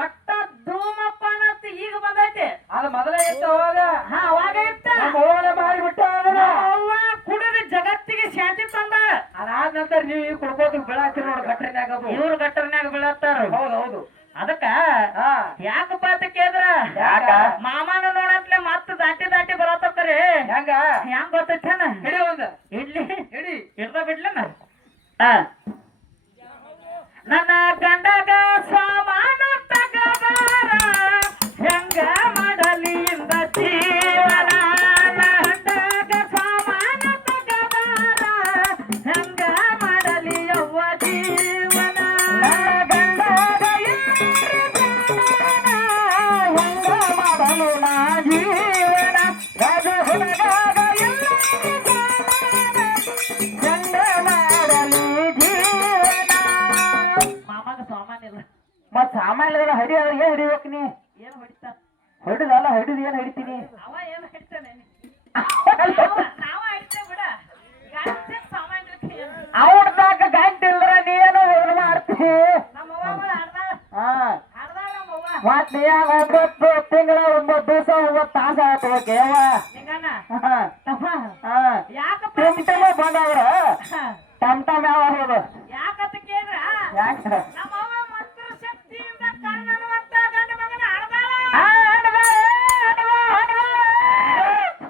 ಒಟ್ಟ ಧೂಮಪ್ಪ ಅಂತ ಈಗ ಬಂದೈತಿ ಅದ ಮೊದಲೇ ಇತ್ತು ಅವಾಗ ಹಾ ಅವಾಗ ಇತ್ತ ನಮ್ಮ ಅವ್ವನೇ ಮಾರಿಬಿಟ್ಟ ಅದನ್ನ. ಅವ್ವ ಕುಡಿದ ಜಗತ್ತಿಗೆ ಶಾಂತಿ ತಂದ ಅದಾದ ನಂತರ ನೀವು ಈಗ ಕುಡ್ಕೋತ ಬೆಳಾತಿರಿ ನೋಡಿ ಗಟ್ರಿನ್ಯಾಗ ಅದು. ಇವ್ರು ಗಟ್ಟರ್ನ್ಯಾಗ ಬೀಳತ್ತಾರ ಹೌದು ಹೌದು ಅದಕ್ಕ ಹಾ ಯಾಕಪ್ಪ ಅಂತ ಕೇಳಿದ್ರ ಯಾಕ? ಮಾಮನ ನೋಡತ್ಲೆ ಮತ್ತ ದಾಟಿ ಬರತ್ತರಿ ಹೆಂಗ ಹೆಂಗ್ ಗೊತ್ತೈತೇನ ಹಿಡಿ ಒಂದ ಇಡ್ಲಿ ಹಿಡಿ ಇಡ್ದ ಬಿಡ್ಲನ ಹಾ ನನ್ನ ಗಂಡಗ ಸಾಮಾನು ತಗಬಾರ ಹೆಂಗ ಮಾಡಲಿ ಇಂದ ಜೀವನ ಗಂಡಗ ಸಾಮಾನು ತಗಬಾರ ಹೆಂಗ ಮಾಡಲಿ ಯವ್ವ ಜೀವನ ಗಂಡಗ ಹೆಂಗ ಮಾಡಲು ನಾ ಜೀವನ ಗಜ ಹುಡುಗಾಗ ಹೆಂಗ ಮಾಡಲಿ ಜೀವನ ಮಾಮಗ ಸಾಮಾನ್ಯ ಇಲ್ಲ ಮತ್ ಸಾಮಾನ್ಯ ಹಡಿ ಏನ್ ಹಿಡಿಬೇಕು ನೀ ಏನ್ ಹೊಡಿತಾನ ಹೊಡಿದಲ್ಲ ಹಿಡಿದು ಏನ್ ಹಿಡಿತೀನಿ ಅವ ಏನ್ ಹಿಡ್ತಾನೆ ನಾವ ಹಿಡ್ತೇವೆ ಬಿಡ ಗಂಟೆ ಸಾಮಾನ್ಯ ಅವ್ರ ತಾಕ ಗಂಟೆ ಇಲ್ದ್ರ ನೀನು ಹೋಗಿ ಮಾಡ್ತಿ ನಮ್ಮ ಅವ್ವ ಆಡ್ದಾಳ ಹಾ ಮತ್ ನೀ 9 ತಿಂಗಳ 9 ದಿವಸ 9 ತಾಸ ಆಯ್ತು ಯವ್ವ ನಿಂಗಣ್ಣ ಹಾ ತಮ್ಮ ಹಾ ಯಾಕಪ್ಪ ಟಮ್ ಬಂದವ್ರ ಟಮ್ ಯಾವ ಹೋದು ಯಾಕಂತ ಕೇಳ್ರ ಯಾಕ ನಮ್ಮ ಅವ್ವ ಮಂತ್ರ ಶಕ್ತಿಯಿಂದ ಕಣ್ಣನ್ನುವಂತ ಗಂಡ ಮಗನ ಹಡ್ದಾಳ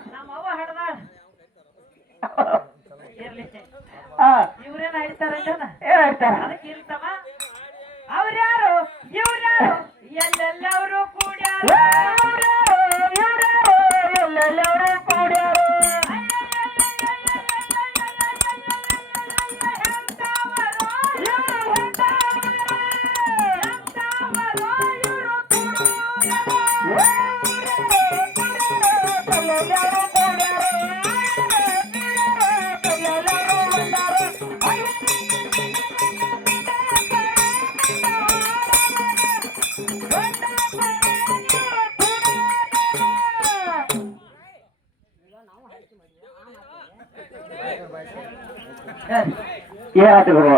ನಮ್ಮ ಅವ್ವ ಹಡ್ದಾಳ ಇರ್ಲಿ ಇವ್ರೇನ ಹೇಳ್ತಾರ ಏನ್ ಹೇಳ್ತಾರ ಅದಕ್ಕೆ ಇರ್ತವ ಅವ್ರ್ಯಾರು ಇವ್ರ್ಯಾರು ಎಲ್ಲೆಲ್ಲವರು ಕೂಡ್ಯಾರು ಎಲ್ಲೆಲ್ಲರೂ ಕೂಡ್ಯಾರು ಏನಾಯ್ತು ಗುರುವ